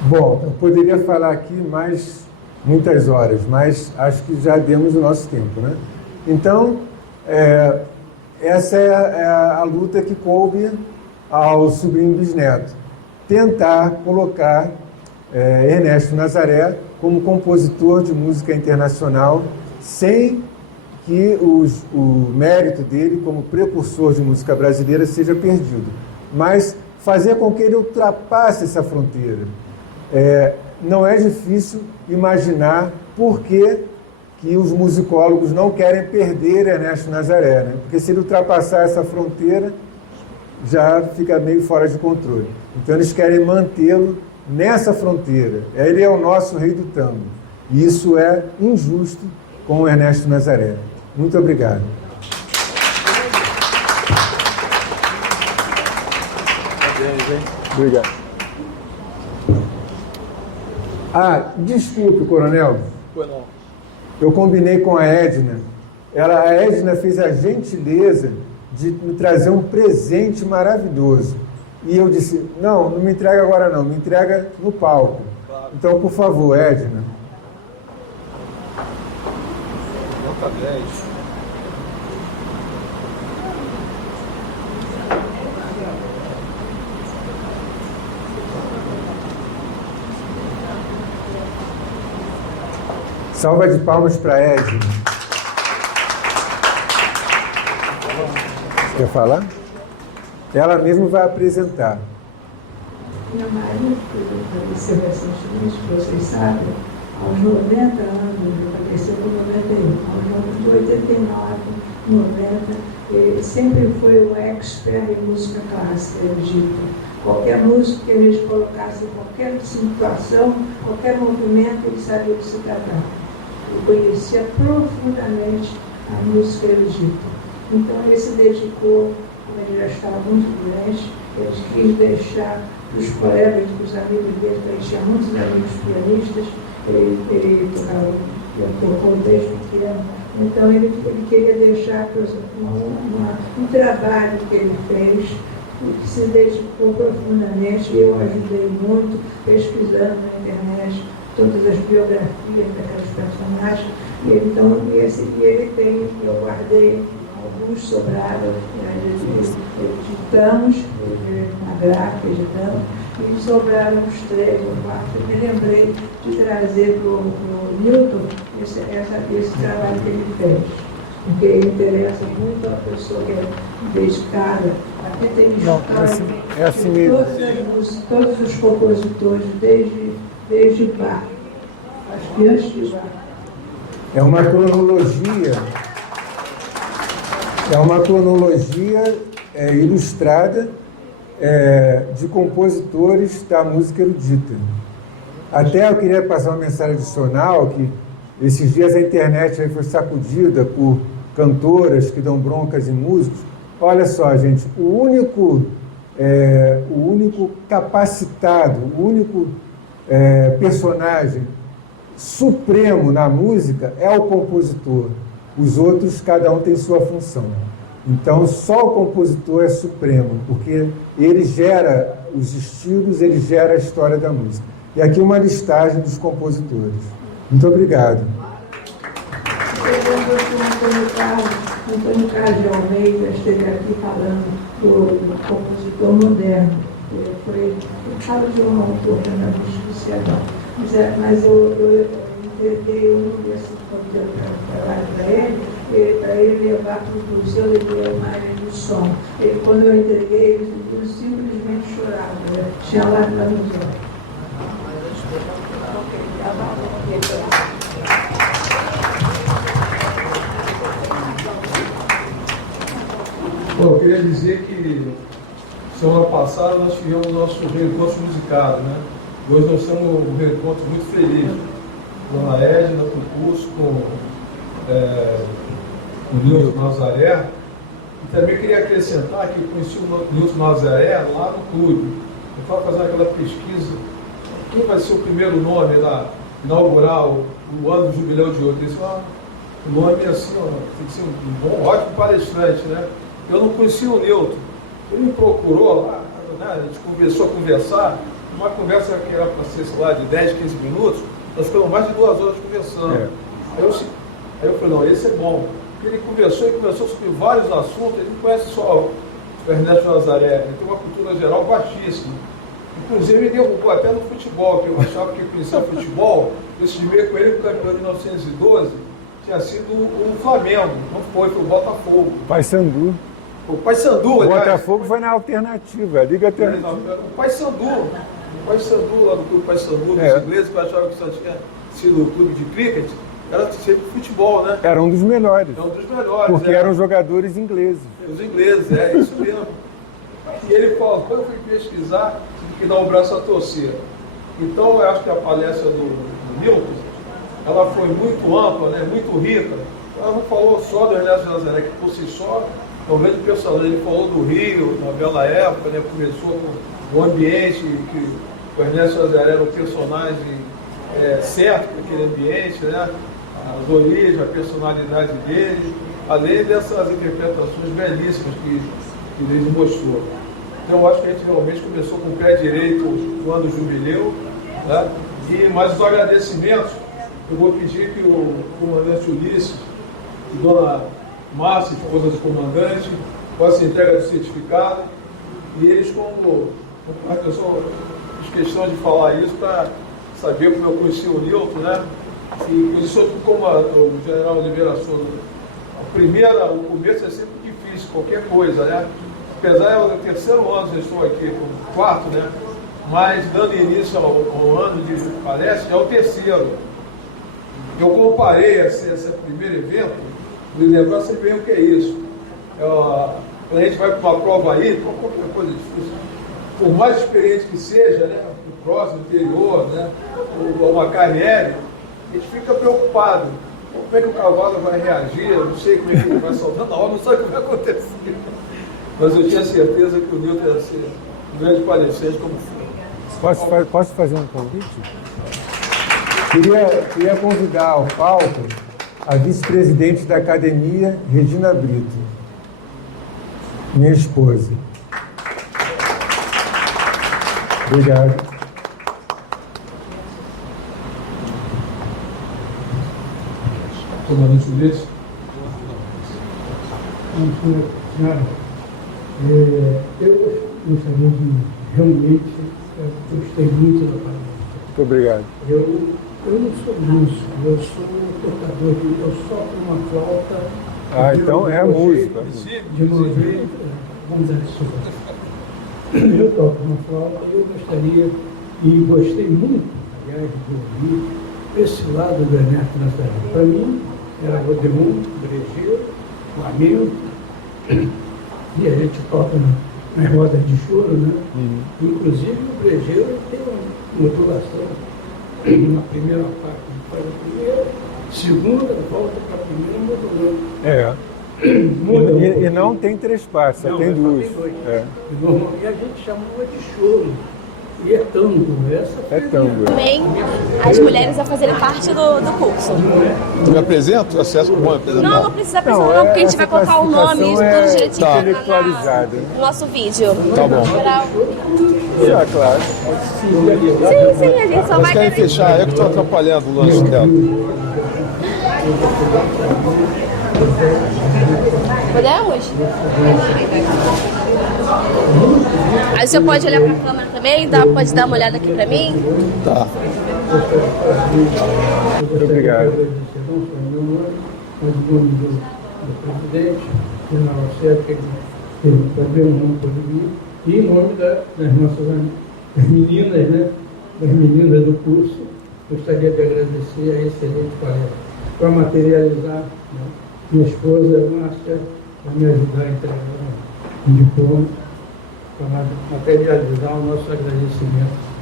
Bom, eu poderia falar aqui mais muitas horas, mas acho que já demos o nosso tempo, né? Então, essa é a luta que coube ao sobrinho bisneto. Tentar colocar Ernesto Nazaré como compositor de música internacional, sem que o mérito dele como precursor de música brasileira seja perdido, mas fazer com que ele ultrapasse essa fronteira. Não é difícil imaginar por que os musicólogos não querem perder Ernesto Nazaré, né? Porque se ele ultrapassar essa fronteira, já fica meio fora de controle. Então eles querem mantê-lo nessa fronteira. Ele é o nosso rei do tango. E isso é injusto com o Ernesto Nazaré. Muito obrigado. Obrigado. Desculpe, coronel. Eu combinei com a Edna. A Edna fez a gentileza de me trazer um presente maravilhoso. E eu disse, não me entrega agora não, me entrega no palco. Claro. Então, por favor, Edna. Nota 10. Salva de palmas para a Edna. Quer falar? Ela mesma vai apresentar. Minha Maria faleceu recentemente, vocês sabem, aos 90 anos, faleceu com 91, aos 89, 90, ele sempre foi um expert em música clássica erudita. Qualquer música que a gente colocasse em qualquer situação, qualquer movimento, ele sabia de se tratar. Ele conhecia profundamente a música erudita. Então ele se dedicou, como ele já estava muito doente, ele quis deixar para os colegas, para os amigos dele, ele tinha muitos amigos pianistas, ele tocou desde pequeno. Então ele queria deixar um trabalho que ele fez, que se dedicou profundamente, e eu ajudei muito, pesquisando na internet todas as biografias daquelas personagens. Ele tem, eu guardei alguns sobraram, editamos, na gráfica editamos, e sobraram uns 3 ou 4. Eu me lembrei de trazer para o Newton esse trabalho que ele fez, porque interessa muito a pessoa que é dedicada. Aqui tem história, todos os compositores, desde Bach, acho que antes de Bach. É uma cronologia ilustrada de compositores da música erudita. Até eu queria passar uma mensagem adicional, que esses dias a internet aí foi sacudida por cantoras que dão broncas em músicos. Olha só, gente, o único capacitado, o único personagem supremo na música é o compositor. Os outros, cada um tem sua função. Então, só o compositor é supremo, porque ele gera os estilos, ele gera a história da música. E aqui uma listagem dos compositores. Muito obrigado. Antônio Carlos de Almeida esteve aqui falando do compositor moderno. Ele fala de um autor especial. Mas eu entreguei um desse trabalho para ele levar para o museu de imagem do som. Quando eu entreguei, ele simplesmente chorava, né? Tinha lágrimas nos olhos. Bom, eu queria dizer que semana passada nós tivemos o nosso reencontro musicado, né? Hoje nós temos um reencontro muito feliz. Dona Edna, do curso, com o Nilton Nazaré. E também queria acrescentar que eu conheci o Nilton Nazaré lá no clube. Eu estava fazendo aquela pesquisa, quem vai ser o primeiro nome lá, inaugurar o ano do Jubileu de Ouro? Disse, o nome é assim, tem que ser um bom, ótimo palestrante, né? Eu não conhecia o Nilton. Ele me procurou lá, né? A gente começou a conversar. uma conversa que era para ser, sei lá, de 10, 15 minutos, nós ficamos mais de 2 horas conversando. É. Aí eu falei, não, esse é bom. Ele conversou sobre vários assuntos, ele não conhece só o Ernesto Nazaré, ele tem uma cultura geral baixíssima. Inclusive, ele derrubou até no futebol, que eu achava que conhecia futebol. Eu estimei com ele que o campeão de 1912 tinha sido o Flamengo, não foi o Botafogo. Paysandu. O Paysandu, O aliás. Botafogo foi na alternativa, a Liga Alternativa. O Paysandu lá do clube Paysandu, dos ingleses, que eu achava que só tinha sido o clube de cricket, era sempre futebol, né? Era um dos melhores. É um dos melhores. Porque eram jogadores ingleses. Os ingleses, é isso mesmo. E ele falou, eu fui pesquisar, tive que dar um braço a torcer. Então, eu acho que a palestra do Milton, ela foi muito ampla, né, muito rica. Ela não falou só do Ernesto Nazaré, que por si só é um grande personagem. Ele falou do Rio, na bela época, né, começou com o ambiente, que o Ernesto Nazaré era o personagem certo para aquele ambiente, né, as origens, a personalidade dele, além dessas interpretações belíssimas que ele mostrou. Então, eu acho que a gente realmente começou com o pé direito no ano do jubileu, né? E mais os agradecimentos, eu vou pedir que o comandante Ulisses e dona Márcia, esposa do comandante, façam entrega do certificado, e eles, como eu só fiz questão de falar isso para saber como eu conheci o Nilton, né? E isso como o general Oliveira Souza, o começo é sempre difícil, qualquer coisa, né? Apesar do terceiro ano, eu estou aqui com o quarto, né? Mas dando início ao ano de palestra, já é o terceiro. Eu comparei esse primeiro evento, me lembrar sempre bem o que é isso. Quando a gente vai para uma prova aí, qualquer coisa difícil, por mais experiente que seja, né? O próximo, interior, né? Ou uma carreira, a gente fica preocupado. Como é que o cavalo vai reagir? Eu não sei como é que ele vai soltar na hora, não sabe o que vai acontecer. Mas eu tinha certeza que o Nilton ia ser um grande palestrante como foi. Posso fazer um convite? Queria convidar ao palco a vice-presidente da academia, Regina Brito, minha esposa. Obrigado. Comandante Ulisses. Senhora, eu gostaria de realmente, gostei muito da palestra. Muito obrigado. Eu não sou músico, eu sou tocador, eu sopro uma flauta. Ah, então é música. De maneira, vamos dizer assim, eu toco uma flauta e eu gostaria, e gostei muito, aliás, de ouvir esse lado do Ernesto Nazaré. Para mim, era o Odeon, brejeiro, o amigo, e a gente toca nas rodas de choro, né? Inclusive o brejeiro tem uma modulação. Na primeira parte, faz a primeira, segunda, volta para a primeira, modulando. E não tem 3 partes, só tem 2. E a gente chamava de choro. E é tango, É tango. Também as mulheres a fazerem parte do curso. Tu me apresenta? Acesso como apresentar? Não precisa apresentar não, porque a gente vai colocar o nome e tudo direitinho intelectualizado. no nosso vídeo. Tá bom. Já, claro. Sim, a gente só Mas vai... querem fechar, eu que estou atrapalhando o lance dela. Podemos? Aí o senhor pode olhar para a câmera também, pode dar uma olhada aqui para mim? Tá. Muito obrigado. Mas o nome do presidente, o general Sérgio, que teve também um nome por mim, e em nome das nossas meninas, né? Das meninas do curso, gostaria de agradecer a excelente palestra. Para materializar, né? Minha esposa, Márcia, vai me ajudar a entregar o diploma, para materializar o nosso agradecimento.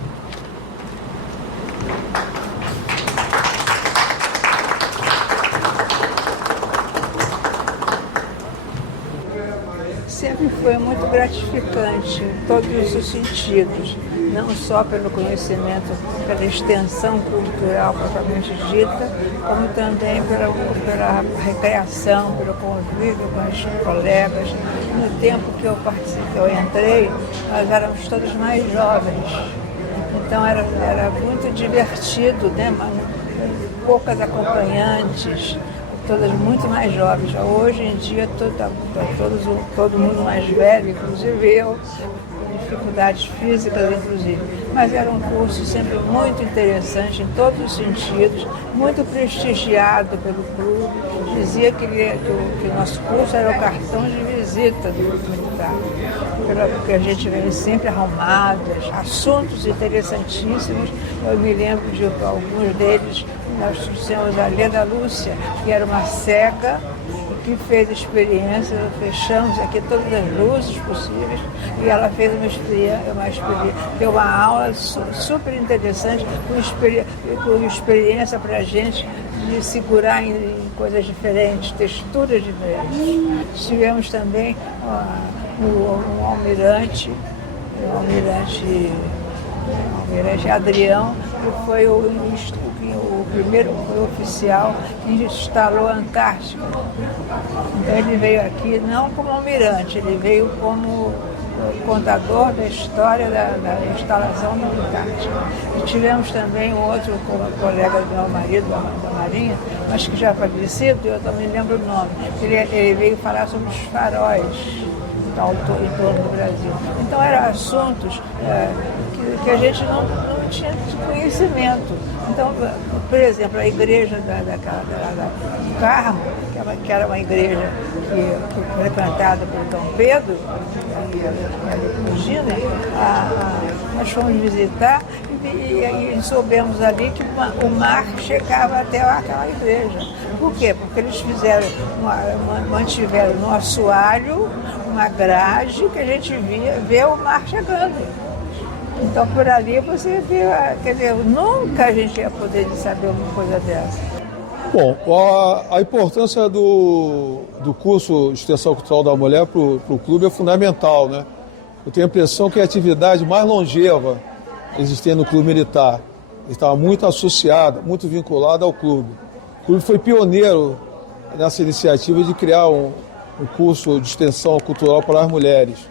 Sempre foi muito gratificante em todos os sentidos, não só pelo conhecimento, pela extensão cultural propriamente dita, como também pela recreação, pelo convívio com os colegas. No tempo que eu entrei, nós éramos todos mais jovens, Então era muito divertido, né? Poucas acompanhantes, todas muito mais jovens. Hoje em dia todo mundo mais velho, inclusive eu, com dificuldades físicas inclusive. Mas era um curso sempre muito interessante em todos os sentidos, muito prestigiado pelo clube. Dizia que o nosso curso era o cartão de visita do clube militar, porque a gente vem sempre arrumadas, assuntos interessantíssimos. Eu me lembro de alguns deles. Nós trouxemos a Leda Lúcia, que era uma cega, que fez experiência, fechamos aqui todas as luzes possíveis e ela fez deu uma aula super interessante, com experiência para a gente de segurar em coisas diferentes, texturas diferentes. Tivemos também um almirante Adrião, que foi o primeiro oficial que instalou a Antártica. Então ele veio aqui não como almirante, ele veio como contador da história da instalação da Antártica. E tivemos também um outro colega do meu marido, da Marinha, mas que já falecido, eu também lembro o nome. Ele veio falar sobre os faróis em torno do Brasil. Então eram assuntos que a gente não tinha conhecimento. Então, por exemplo, a igreja do Carmo, que era uma igreja frequentada por Dom Pedro e a Leopoldina, nós fomos visitar e soubemos ali que o mar chegava até aquela igreja. Por quê? Porque eles mantiveram no assoalho uma grade que a gente vê o mar chegando. Então, por ali você vê, quer dizer, nunca a gente ia poder saber uma coisa dessa. Bom, a importância do curso de Extensão Cultural da Mulher para o clube é fundamental, né? Eu tenho a impressão que é a atividade mais longeva existente no clube militar. Ele estava muito associada, muito vinculada ao clube. O clube foi pioneiro nessa iniciativa de criar um curso de extensão cultural para as mulheres,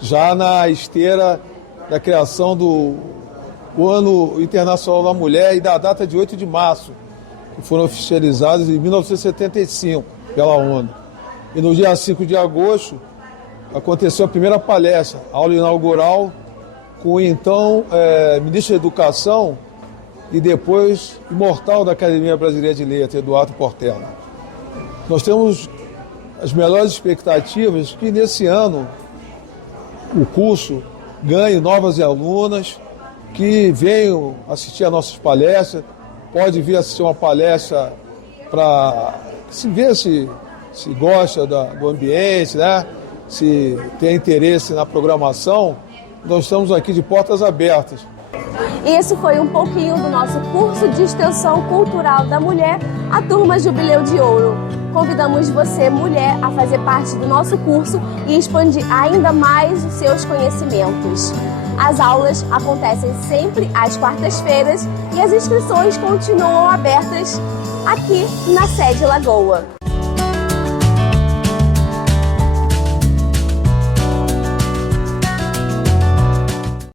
já na esteira da criação do Ano Internacional da Mulher e da data de 8 de março, que foram oficializadas em 1975 pela ONU. E no dia 5 de agosto aconteceu a primeira palestra, aula inaugural, com o então ministro da Educação e depois imortal da Academia Brasileira de Letras, Eduardo Portela. Nós temos as melhores expectativas que nesse ano o curso ganhe novas alunas que venham assistir a nossas palestras, pode vir assistir uma palestra para se ver se gosta do ambiente, né? Se tem interesse na programação. Nós estamos aqui de portas abertas. Esse foi um pouquinho do nosso curso de extensão cultural da mulher, a turma Jubileu de Ouro. Convidamos você, mulher, a fazer parte do nosso curso e expandir ainda mais os seus conhecimentos. As aulas acontecem sempre às quartas-feiras e as inscrições continuam abertas aqui na sede Lagoa.